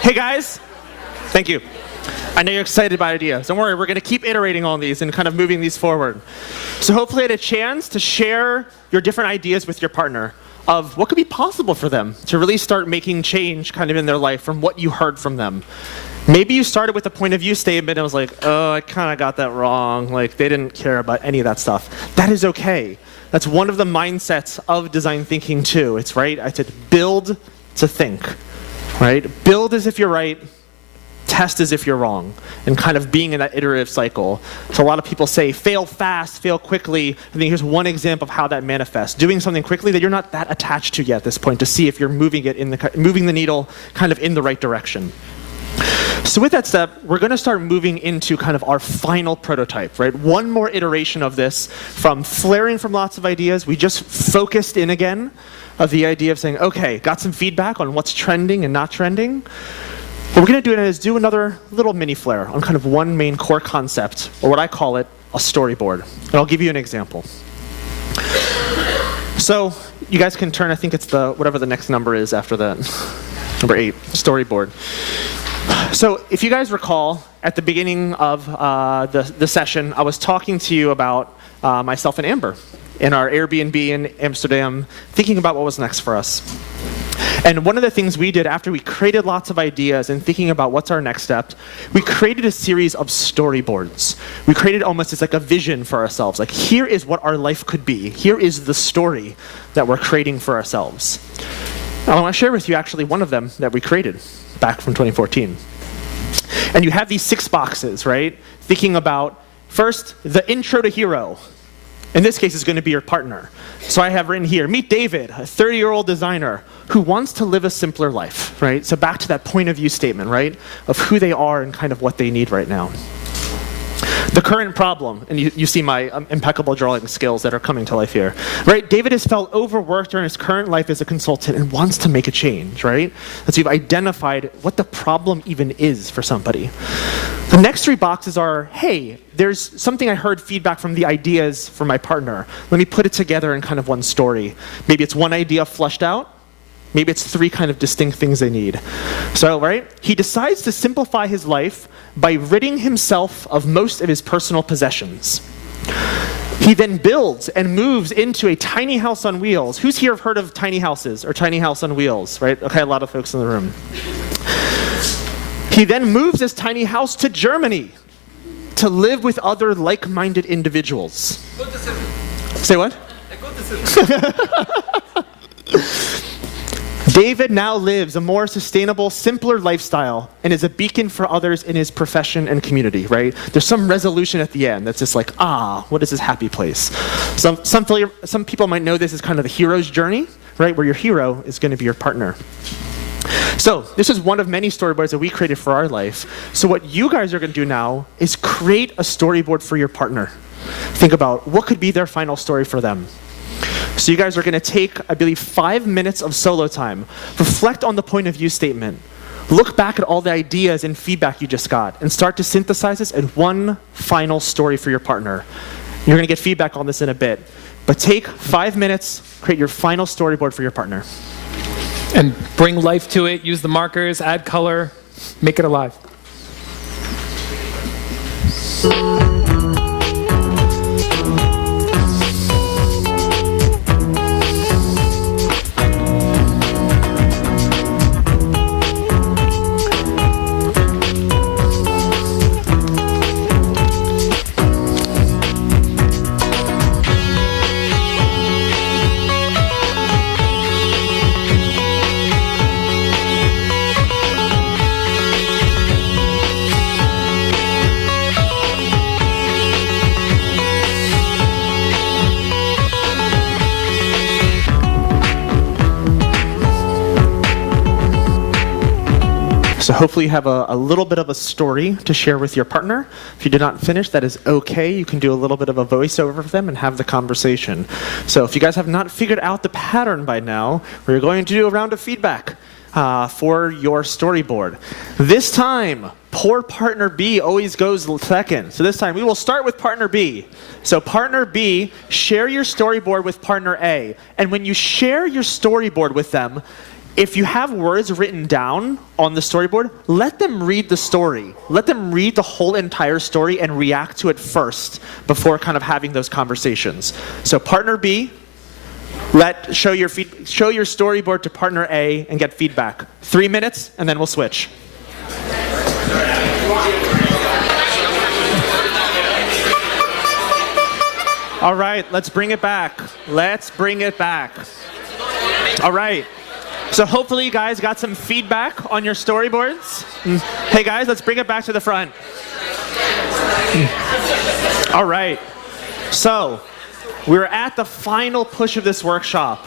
Hey, guys. Thank you. I know you're excited about ideas. Don't worry, we're going to keep iterating on these and kind of moving these forward. So hopefully you had a chance to share your different ideas with your partner of what could be possible for them to really start making change kind of in their life from what you heard from them. Maybe you started with a point of view statement and was like, oh, I kind of got that wrong. Like, they didn't care about any of that stuff. That is okay. That's one of the mindsets of design thinking too. It's right, I said build to think, right? Build as if you're right, test as if you're wrong, and kind of being in that iterative cycle. So a lot of people say fail fast, fail quickly. I think here's one example of how that manifests. Doing something quickly that you're not that attached to yet at this point to see if you're moving the needle kind of in the right direction. So with that step, we're going to start moving into kind of our final prototype, right? One more iteration of this from flaring from lots of ideas. We just focused in again of the idea of saying, okay, got some feedback on what's trending and not trending. What we're going to do is do another little mini flare on kind of one main core concept, or what I call it, a storyboard. And I'll give you an example. So you guys can turn, I think it's the whatever the next number is after that. Number 8, storyboard. So if you guys recall, at the beginning of the session, I was talking to you about myself and Amber in our Airbnb in Amsterdam, thinking about what was next for us. And one of the things we did after we created lots of ideas and thinking about what's our next step, we created a series of storyboards. We created almost as like a vision for ourselves. Like, here is what our life could be. Here is the story that we're creating for ourselves. I want to share with you actually one of them that we created back from 2014. And you have these 6 boxes, right? Thinking about, first, the intro to hero. In this case, it's going to be your partner. So I have written here, meet David, a 30-year-old designer who wants to live a simpler life, right? So back to that point of view statement, right? Of who they are and kind of what they need right now. The current problem, and you see my impeccable drawing skills that are coming to life here, right? David has felt overworked during his current life as a consultant and wants to make a change, right? So you've identified what the problem even is for somebody. The next 3 boxes are, hey, there's something I heard feedback from the ideas from my partner. Let me put it together in kind of one story. Maybe it's one idea flushed out. Maybe it's 3 kind of distinct things they need. So, right, he decides to simplify his life by ridding himself of most of his personal possessions. He then builds and moves into a tiny house on wheels. Who's here heard of tiny houses or tiny house on wheels, right? Okay, a lot of folks in the room. He then moves his tiny house to Germany to live with other like-minded individuals. Say what? David now lives a more sustainable, simpler lifestyle and is a beacon for others in his profession and community, right? There's some resolution at the end that's just like, what is this happy place? Some people might know this as kind of the hero's journey, right? Where your hero is going to be your partner. So this is one of many storyboards that we created for our life. So what you guys are going to do now is create a storyboard for your partner. Think about what could be their final story for them. So you guys are going to take, I believe, 5 minutes of solo time. Reflect on the point of view statement. Look back at all the ideas and feedback you just got and start to synthesize this in one final story for your partner. You're going to get feedback on this in a bit. But take 5 minutes, create your final storyboard for your partner. And bring life to it, use the markers, add color, make it alive. So hopefully you have a little bit of a story to share with your partner. If you did not finish, that is okay. You can do a little bit of a voiceover for them and have the conversation. So if you guys have not figured out the pattern by now, we're going to do a round of feedback for your storyboard. This time, poor partner B always goes second. So this time, we will start with partner B. So partner B, share your storyboard with partner A. And when you share your storyboard with them, if you have words written down on the storyboard, let them read the story. Let them read the whole entire story and react to it first before kind of having those conversations. So partner B, show your storyboard to partner A and get feedback. 3 minutes, and then we'll switch. All right, let's bring it back. Let's bring it back. All right. So hopefully you guys got some feedback on your storyboards. Hey guys, let's bring it back to the front. All right. So we're at the final push of this workshop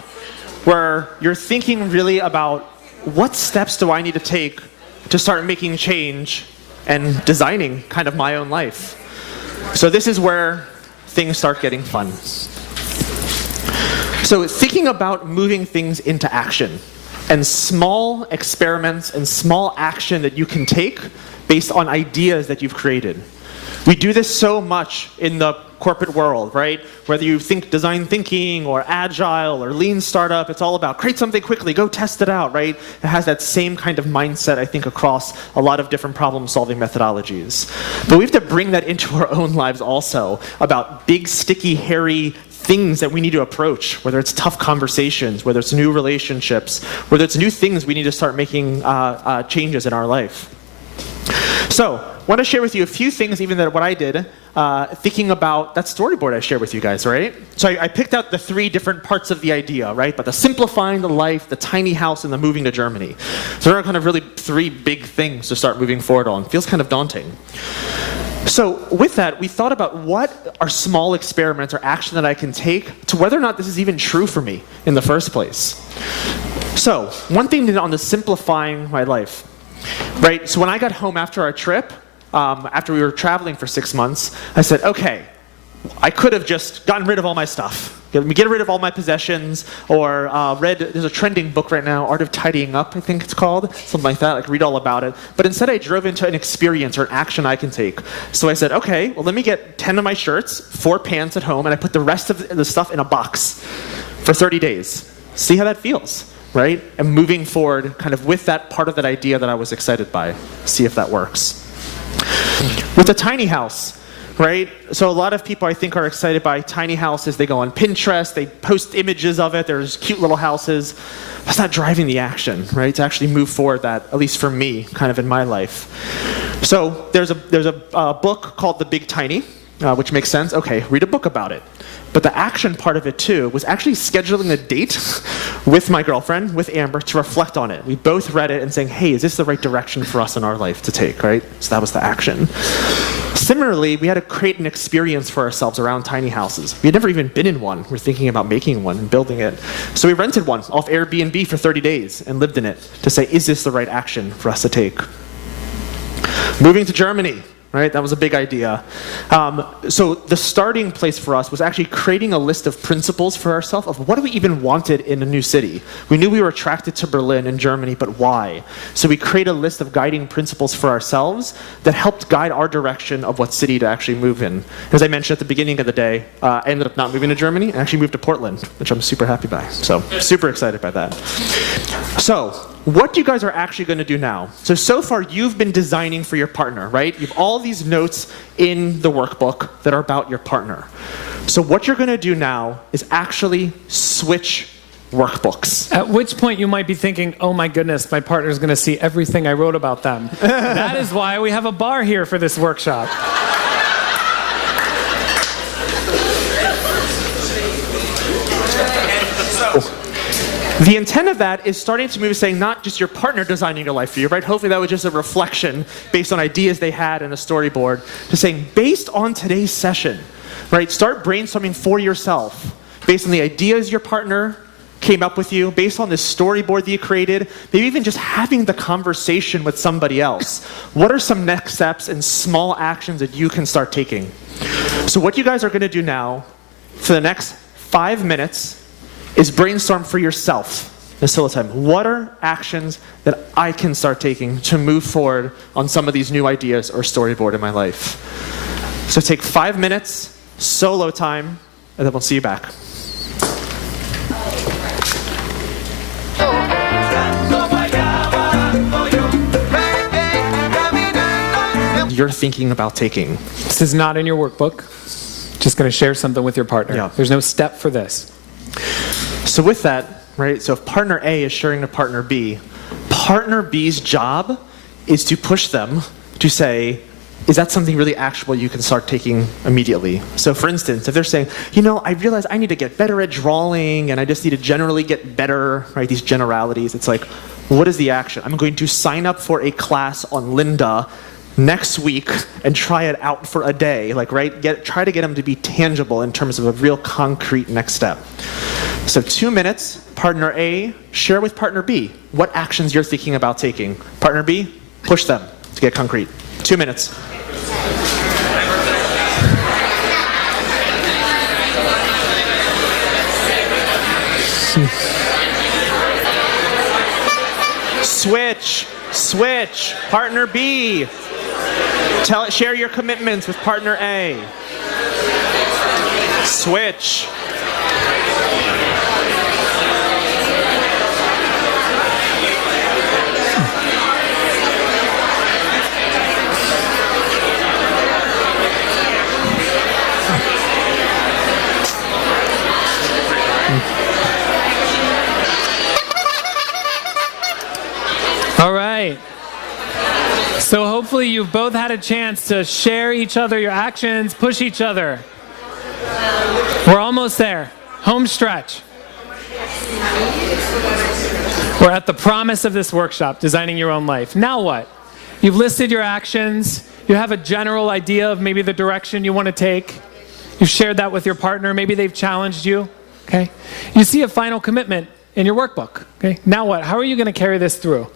where you're thinking really about what steps do I need to take to start making change and designing kind of my own life. So this is where things start getting fun. So thinking about moving things into action and small experiments and small action that you can take based on ideas that you've created. We do this so much in the corporate world, right? Whether you think design thinking or agile or lean startup, it's all about create something quickly, go test it out, right? It has that same kind of mindset, I think, across a lot of different problem-solving methodologies. But we have to bring that into our own lives also, about big, sticky, hairy things that we need to approach, whether it's tough conversations, whether it's new relationships, whether it's new things we need to start making changes in our life. So, I want to share with you a few things, even that what I did, thinking about that storyboard I shared with you guys, right? So I picked out the 3 different parts of the idea, right? But the simplifying the life, the tiny house, and the moving to Germany. So there are kind of really 3 big things to start moving forward on. Feels kind of daunting. So with that, we thought about what are small experiments or action that I can take to whether or not this is even true for me in the first place. So one thing on the simplifying my life, right? So when I got home after our trip, after we were traveling for 6 months, I said, okay, I could have just gotten rid of all my stuff. Get rid of all my possessions, or there's a trending book right now, Art of Tidying Up, I think it's called, something like that, like read all about it. But instead I drove into an experience or an action I can take. So I said, okay, well let me get 10 of my shirts, 4 pants at home, and I put the rest of the stuff in a box for 30 days. See how that feels, right? And moving forward kind of with that part of that idea that I was excited by. See if that works. With the tiny house, right? So a lot of people I think are excited by tiny houses. They go on Pinterest, they post images of it, there's cute little houses. That's not driving the action, right? To actually move forward that, at least for me, kind of in my life. So there's a book called The Big Tiny, which makes sense. Okay, read a book about it. But the action part of it too was actually scheduling a date with my girlfriend, with Amber, to reflect on it. We both read it and saying, hey, is this the right direction for us in our life to take, right? So that was the action. Similarly, we had to create an experience for ourselves around tiny houses. We had never even been in one. We're thinking about making one and building it. So we rented one off Airbnb for 30 days and lived in it to say, is this the right action for us to take? Moving to Germany. Right? That was a big idea. So the starting place for us was actually creating a list of principles for ourselves of what do we even wanted in a new city. We knew we were attracted to Berlin and Germany, but why? So we created a list of guiding principles for ourselves that helped guide our direction of what city to actually move in. As I mentioned at the beginning of the day, I ended up not moving to Germany and actually moved to Portland, which I'm super happy by. So super excited by that. So what you guys are actually going to do now. So far you've been designing for your partner, right? You've all these notes in the workbook that are about your partner. So what you're going to do now is actually switch workbooks. At which point you might be thinking, oh my goodness, my partner's going to see everything I wrote about them. That is why we have a bar here for this workshop. The intent of that is starting to move, saying not just your partner designing your life for you, right? Hopefully that was just a reflection based on ideas they had in a storyboard, to saying based on today's session, right? Start brainstorming for yourself based on the ideas your partner came up with you, based on this storyboard that you created, maybe even just having the conversation with somebody else. What are some next steps and small actions that you can start taking? So what you guys are going to do now for the next 5 minutes is brainstorm for yourself. This whole time, what are actions that I can start taking to move forward on some of these new ideas or storyboard in my life? So take 5 minutes, solo time, and then we'll see you back. You're thinking about taking. This is not in your workbook. Just going to share something with your partner. Yeah. There's no step for this. So with that, right, so if partner A is sharing to partner Partner B's job is to push them to say, is that something really actionable you can start taking immediately? So for instance, if they're saying, I realize I need to get better at drawing and I just need to generally get better, right, these generalities, it's like, what is the action? I'm going to sign up for a class on Linda next week and try it out for a day, try to get them to be tangible in terms of a real concrete next step. So 2 minutes, partner A, share with partner B what actions you're thinking about taking. Partner B, push them to get concrete. 2 minutes. Switch, partner B. Share your commitments with partner A. Switch. All right. So hopefully you've both had a chance to share each other your actions, push each other. We're almost there. Home stretch. We're at the promise of this workshop, designing your own life. Now what? You've listed your actions. You have a general idea of maybe the direction you want to take. You've shared that with your partner. Maybe they've challenged you. Okay? You see a final commitment in your workbook. Okay? Now what? How are you going to carry this through?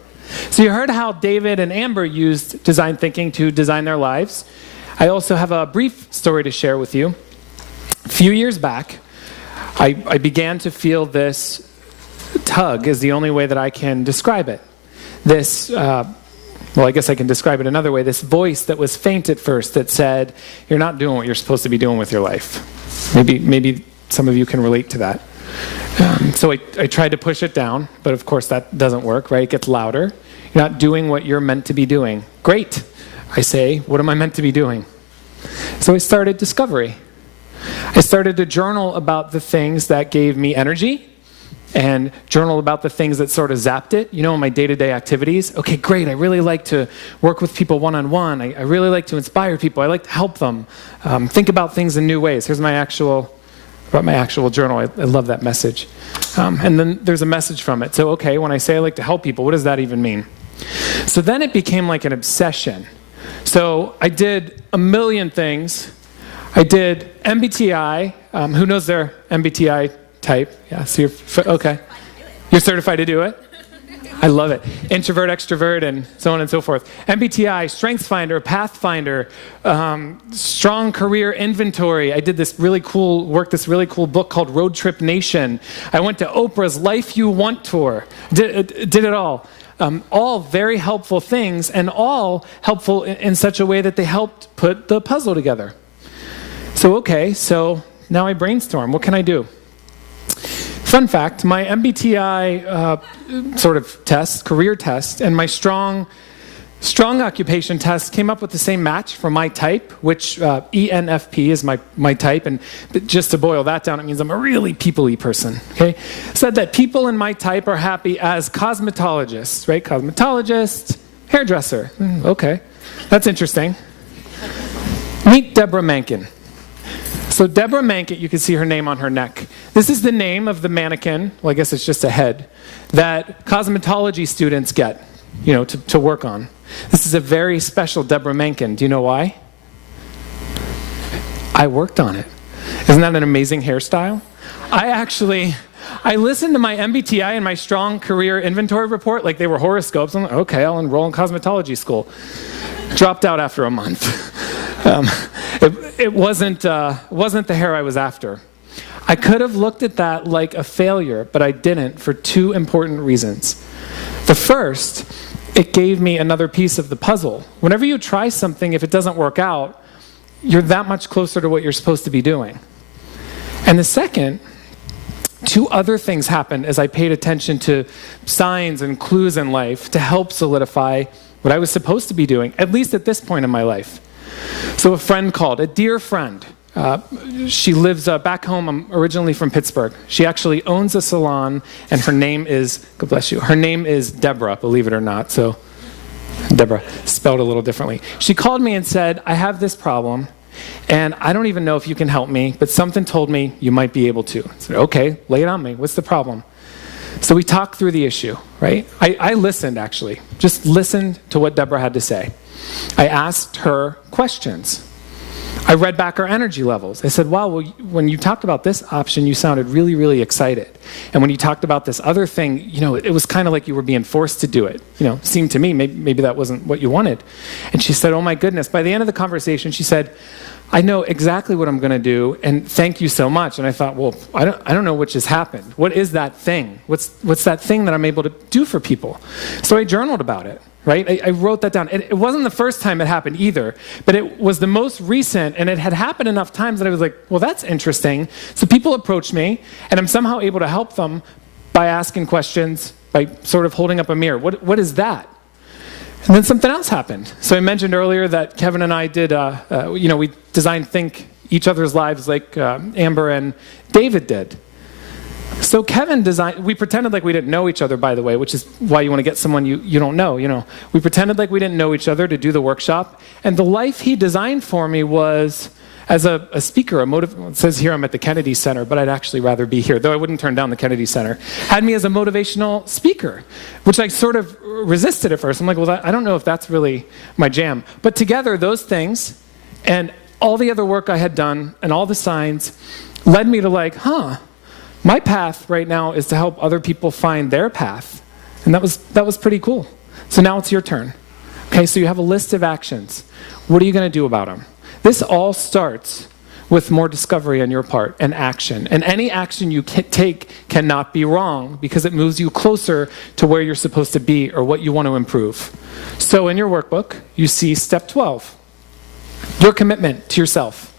So you heard how David and Amber used design thinking to design their lives. I also have a brief story to share with you. A few years back, I began to feel this tug is the only way that I can describe it. This, I guess I can describe it another way. This voice that was faint at first that said, you're not doing what you're supposed to be doing with your life. Maybe some of you can relate to that. So I tried to push it down, but of course that doesn't work, right? It gets louder. You're not doing what you're meant to be doing. Great, I say, what am I meant to be doing? So I started discovery. I started to journal about the things that gave me energy and journal about the things that sort of zapped it, in my day-to-day activities. Okay, great, I really like to work with people one-on-one. I really like to inspire people. I like to help them think about things in new ways. Here's my actual journal. I love that message. And then there's a message from it. So, okay, when I say I like to help people, what does that even mean? So then it became like an obsession. So I did a million things. I did MBTI. Who knows their MBTI type? Yeah, so okay. You're certified to do it? I love it. Introvert, extrovert, and so on and so forth. MBTI, StrengthsFinder, Pathfinder, Strong Career Inventory. I did this really cool book called Road Trip Nation. I went to Oprah's Life You Want tour. Did it all. All very helpful things, and all helpful in such a way that they helped put the puzzle together. So now I brainstorm. What can I do? Fun fact, my MBTI career test, and my strong occupation test came up with the same match for my type, which ENFP is my type. And just to boil that down, it means I'm a really people-y person. Okay? Said that people in my type are happy as cosmetologists, right? Cosmetologist, hairdresser. Okay, that's interesting. Meet Deborah Mankin. So Deborah Mankin, you can see her name on her neck. This is the name of the mannequin, well, I guess it's just a head, that cosmetology students get, to work on. This is a very special Deborah Mankin. Do you know why? I worked on it. Isn't that an amazing hairstyle? I I listened to my MBTI and my strong career inventory report like they were horoscopes. I'm like, okay, I'll enroll in cosmetology school. Dropped out after a month. It wasn't the hair I was after. I could have looked at that like a failure, but I didn't for two important reasons. The first, it gave me another piece of the puzzle. Whenever you try something, if it doesn't work out, you're that much closer to what you're supposed to be doing. And the second, two other things happened as I paid attention to signs and clues in life to help solidify what I was supposed to be doing, at least at this point in my life. So a friend called, a dear friend. She lives back home. I'm originally from Pittsburgh. She actually owns a salon, and her name is, God bless you, her name is Deborah, believe it or not. So Deborah, spelled a little differently. She called me and said, I have this problem, and I don't even know if you can help me, but something told me you might be able to. I said, okay, lay it on me. What's the problem? So we talked through the issue, right? I listened, actually. Just listened to what Deborah had to say. I asked her questions. I read back her energy levels. I said, wow, well, when you talked about this option, you sounded really, really excited. And when you talked about this other thing, it was kind of like you were being forced to do it. Seemed to me, maybe that wasn't what you wanted. And she said, oh my goodness. By the end of the conversation, she said, I know exactly what I'm going to do, and thank you so much. And I thought, well, I don't know what just happened. What is that thing? What's that thing that I'm able to do for people? So I journaled about it, right? I wrote that down. It wasn't the first time it happened either, but it was the most recent, and it had happened enough times that I was like, well, that's interesting. So people approach me, and I'm somehow able to help them by asking questions, by sort of holding up a mirror. What is that? And then something else happened. So I mentioned earlier that Kevin and I did, we designed Think Each Other's Lives like Amber and David did. So Kevin designed, we pretended like we didn't know each other, by the way, which is why you want to get someone you don't know, We pretended like we didn't know each other to do the workshop. And the life he designed for me was as a speaker, it says here I'm at the Kennedy Center, but I'd actually rather be here, though I wouldn't turn down the Kennedy Center. Had me as a motivational speaker, which I sort of resisted at first. I'm like, well, I don't know if that's really my jam. But together, those things and all the other work I had done and all the signs led me to my path right now is to help other people find their path. And that was pretty cool. So now it's your turn. Okay, so you have a list of actions. What are you going to do about them? This all starts with more discovery on your part and action. And any action you take cannot be wrong because it moves you closer to where you're supposed to be or what you want to improve. So in your workbook, you see step 12, your commitment to yourself.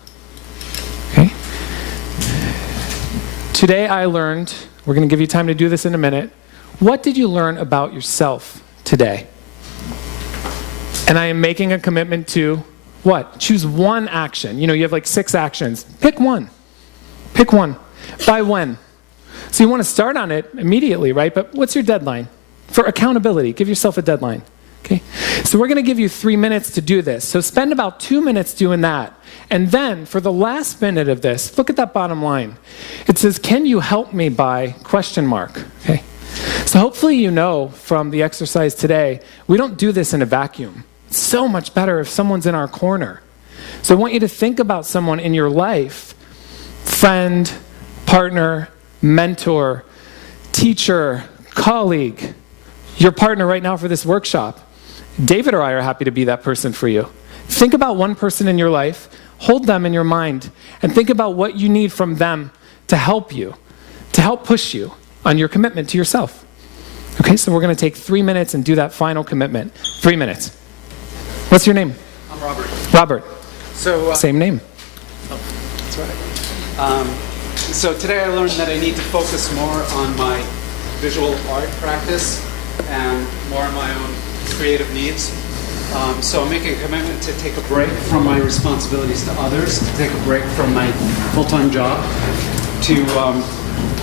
Okay? Today I learned, we're going to give you time to do this in a minute, what did you learn about yourself today? And I am making a commitment to what? Choose one action. You have like 6 actions. Pick one. Pick one. By when? So you want to start on it immediately, right? But what's your deadline? For accountability, give yourself a deadline. Okay? So we're going to give you 3 minutes to do this. So spend about 2 minutes doing that. And then for the last minute of this, look at that bottom line. It says, can you help me by ? Okay? So hopefully you know from the exercise today, we don't do this in a vacuum. It's so much better if someone's in our corner. So I want you to think about someone in your life, friend, partner, mentor, teacher, colleague, your partner right now for this workshop. David or I are happy to be that person for you. Think about one person in your life, hold them in your mind, and think about what you need from them to help you, to help push you on your commitment to yourself. Okay, so we're going to take 3 minutes and do that final commitment. 3 minutes. What's your name? I'm Robert. Robert. So Same name. Oh, that's right. So today I learned that I need to focus more on my visual art practice and more on my own creative needs. So I'm making a commitment to take a break from my responsibilities to others, to take a break from my full-time job to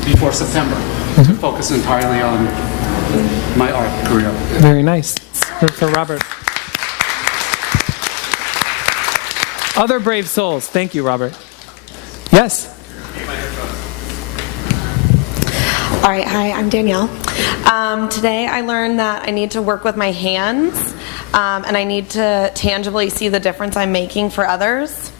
before September, to focus entirely on my art career. Very nice. Good for Robert. Other brave souls. Thank you, Robert. Yes? All right, hi, I'm Danielle. Today I learned that I need to work with my hands and I need to tangibly see the difference I'm making for others.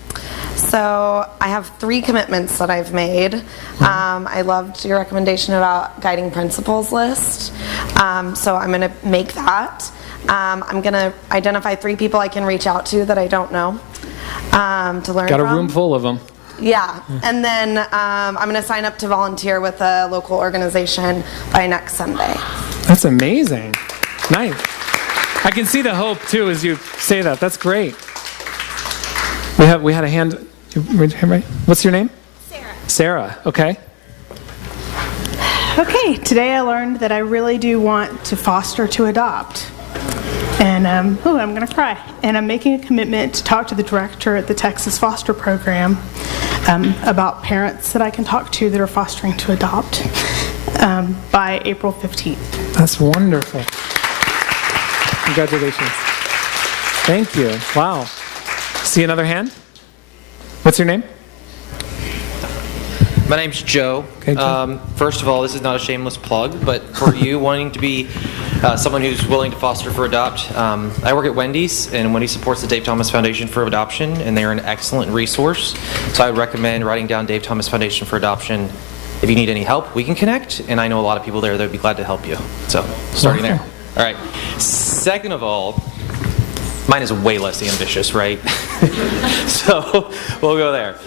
So I have 3 commitments that I've made. I loved your recommendation about guiding principles list. So I'm going to make that. I'm going to identify 3 people I can reach out to that I don't know to learn Got a from. room full of them. Yeah, and then I'm going to sign up to volunteer with a local organization by next Sunday. That's amazing. Nice. I can see the hope too as you say that. That's great. We had a hand. Right? What's your name? Sarah. Sarah. Okay. Okay, today I learned that I really do want to foster to adopt. And, I'm going to cry. And I'm making a commitment to talk to the director at the Texas Foster Program about parents that I can talk to that are fostering to adopt by April 15th. That's wonderful. Congratulations. Thank you. Wow. See another hand? What's your name? My name's Joe. Okay, Joe. First of all, this is not a shameless plug, but for you wanting to be someone who's willing to foster for adopt, I work at Wendy's, and Wendy's supports the Dave Thomas Foundation for Adoption, and they're an excellent resource. So I would recommend writing down Dave Thomas Foundation for Adoption. If you need any help, we can connect, and I know a lot of people there that would be glad to help you. So starting there. All right. Second of all, mine is way less ambitious, right? So we'll go there.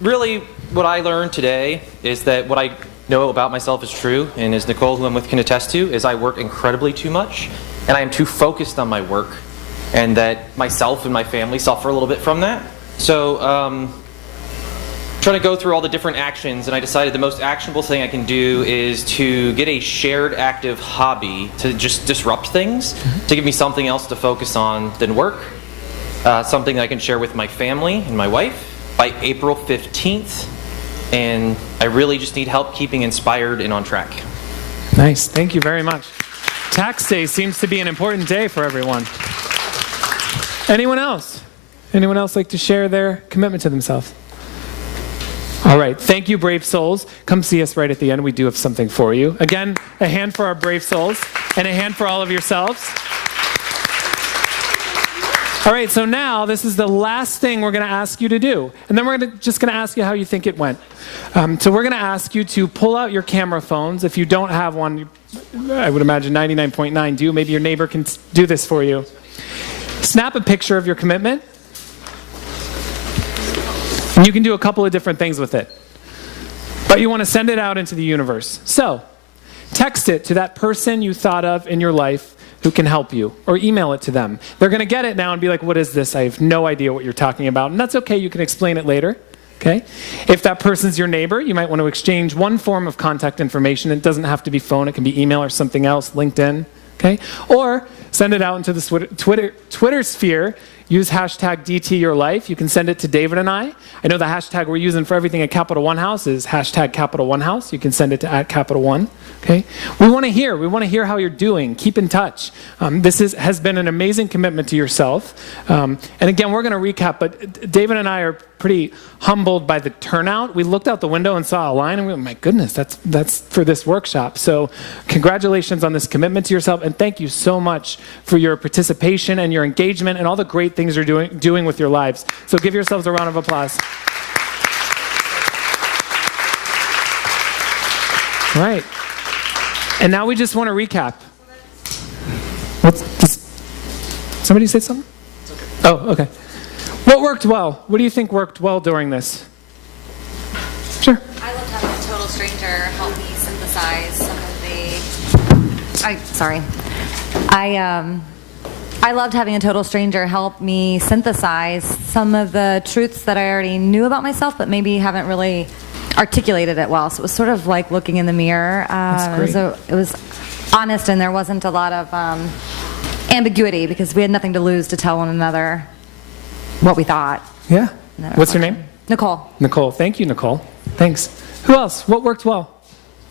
Really, what I learned today is that what I know about myself is true, and as Nicole, who I'm with, can attest to, is I work incredibly too much, and I am too focused on my work, and that myself and my family suffer a little bit from that. So, trying to go through all the different actions, and I decided the most actionable thing I can do is to get a shared active hobby to just disrupt things, to give me something else to focus on than work, something I can share with my family and my wife by April 15th, and I really just need help keeping inspired and on track. Nice. Thank you very much. Tax day seems to be an important day for everyone. Anyone else? Anyone else like to share their commitment to themselves? All right. Thank you, brave souls. Come see us right at the end. We do have something for you. Again, a hand for our brave souls and a hand for all of yourselves. All right, so now this is the last thing we're going to ask you to do. And then we're just going to ask you how you think it went. So we're going to ask you to pull out your camera phones. If you don't have one, I would imagine 99.9 do. Maybe your neighbor can do this for you. Snap a picture of your commitment. And you can do a couple of different things with it. But you want to send it out into the universe. So text it to that person you thought of in your life who can help you, or email it to them. They're going to get it now and be like, what is this? I have no idea what you're talking about. And that's okay. You can explain it later. Okay? If that person's your neighbor, you might want to exchange one form of contact information. It doesn't have to be phone. It can be email or something else, LinkedIn. Okay? Or send it out into the Twitter sphere. Use hashtag DTYourLife. You can send it to David and I. I know the hashtag we're using for everything at Capital One House is hashtag Capital One House. You can send it to @Capital One. Okay? We want to hear how you're doing. Keep in touch. This has been an amazing commitment to yourself. And again, we're going to recap, but David and I are pretty humbled by the turnout. We looked out the window and saw a line, and we went, my goodness, that's for this workshop. So congratulations on this commitment to yourself, and thank you so much for your participation and your engagement and all the great things you're doing with your lives. So give yourselves a round of applause. All right. And now we just want to recap. Somebody say something? It's okay. Oh, okay. What worked well? What do you think worked well during this? Sure. I loved having a total stranger help me synthesize some of I loved having a total stranger help me synthesize some of the truths that I already knew about myself, but maybe haven't really articulated it well. So it was sort of like looking in the mirror. That's great. It was honest, and there wasn't a lot of ambiguity because we had nothing to lose to tell one another what we thought. Yeah. What's your name? Nicole. Nicole. Thank you, Nicole. Thanks. Who else? What worked well?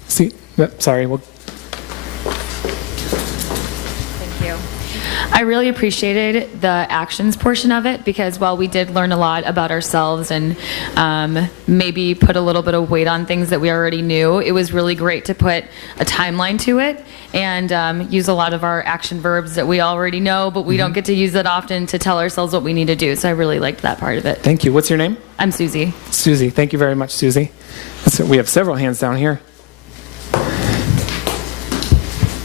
See, sorry. you. I really appreciated the actions portion of it because while we did learn a lot about ourselves and maybe put a little bit of weight on things that we already knew, it was really great to put a timeline to it and use a lot of our action verbs that we already know, but we don't get to use that often to tell ourselves what we need to do. So I really liked that part of it. Thank you. What's your name? I'm Susie. Susie. Thank you very much, Susie. So we have several hands down here.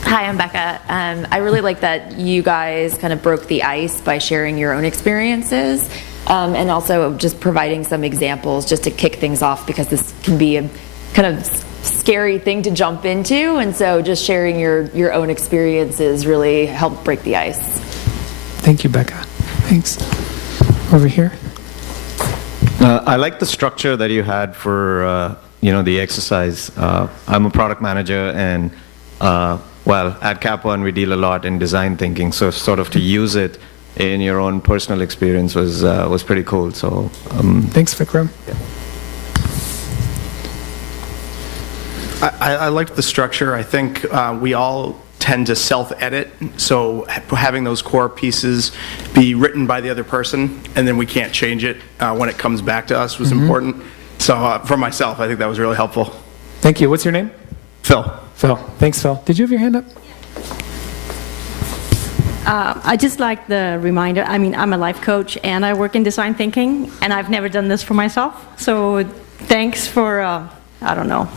Hi, I'm Becca. I really like that you guys kind of broke the ice by sharing your own experiences and also just providing some examples just to kick things off because this can be a kind of scary thing to jump into. And so just sharing your own experiences really helped break the ice. Thank you, Becca. Thanks. Over here. I like the structure that you had for the exercise. I'm a product manager and at Cap One, we deal a lot in design thinking, so sort of to use it in your own personal experience was pretty cool. So thanks, Vikram. Yeah. I liked the structure. I think we all tend to self-edit, so having those core pieces be written by the other person, and then we can't change it when it comes back to us was important. So for myself, I think that was really helpful. Thank you. What's your name? Phil. Phil. Thanks, Phil. Did you have your hand up? I just like the reminder. I mean, I'm a life coach and I work in design thinking, and I've never done this for myself. So thanks for, I don't know.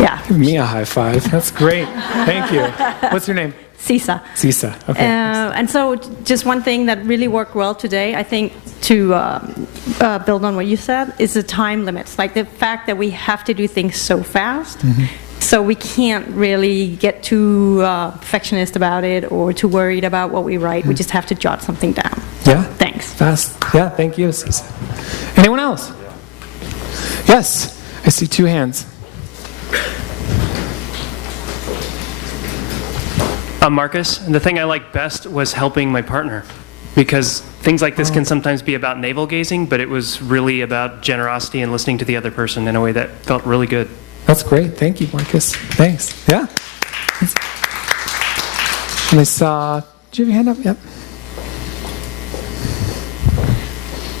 Yeah. Give me a high five. That's great. Thank you. What's your name? Sisa. Sisa. Okay. And so just one thing that really worked well today, I think, to build on what you said, is the time limits. Like the fact that we have to do things so fast. So we can't really get too perfectionist about it or too worried about what we write. We just have to jot something down. Yeah. Thanks. Fast. Yeah, thank you, Cisa. Anyone else? Yes, I see two hands. I'm Marcus, and the thing I liked best was helping my partner. Because things like this can sometimes be about navel gazing, but it was really about generosity and listening to the other person in a way that felt really good. That's great. Thank you, Marcus. Thanks. Yeah. And I saw, did you have your hand up? Yep.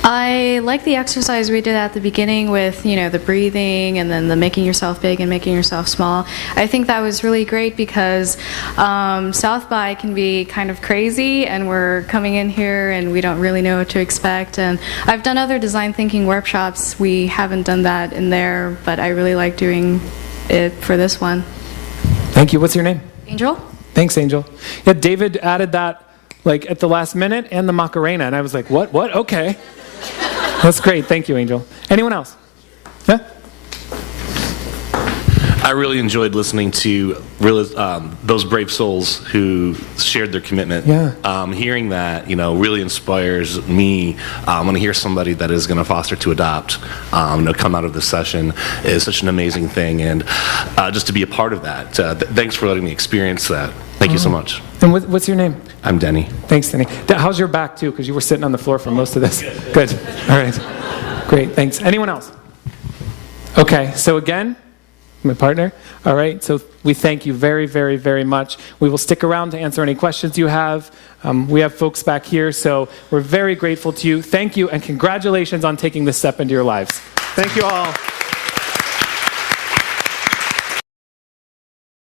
I like the exercise we did at the beginning with, the breathing and then the making yourself big and making yourself small. I think that was really great because South by can be kind of crazy and we're coming in here and we don't really know what to expect. And I've done other design thinking workshops. We haven't done that in there, but I really like doing it for this one. Thank you. What's your name? Angel? Thanks, Angel. Yeah, David added that at the last minute and the Macarena, and I was like, what? Okay. That's great. Thank you, Angel. Anyone else? Yeah? I really enjoyed listening to those brave souls who shared their commitment. Yeah. Hearing that, really inspires me. When I hear somebody that is going to foster to adopt, come out of this session is such an amazing thing, and just to be a part of that. Thanks for letting me experience that. Thank you so much. And what's your name? I'm Denny. Thanks, Denny. How's your back, too? Because you were sitting on the floor for most of this. Good. All right. Great. Thanks. Anyone else? Okay. So again, my partner. All right. So we thank you very, very, very much. We will stick around to answer any questions you have. We have folks back here, so we're very grateful to you. Thank you, and congratulations on taking this step into your lives. Thank you all.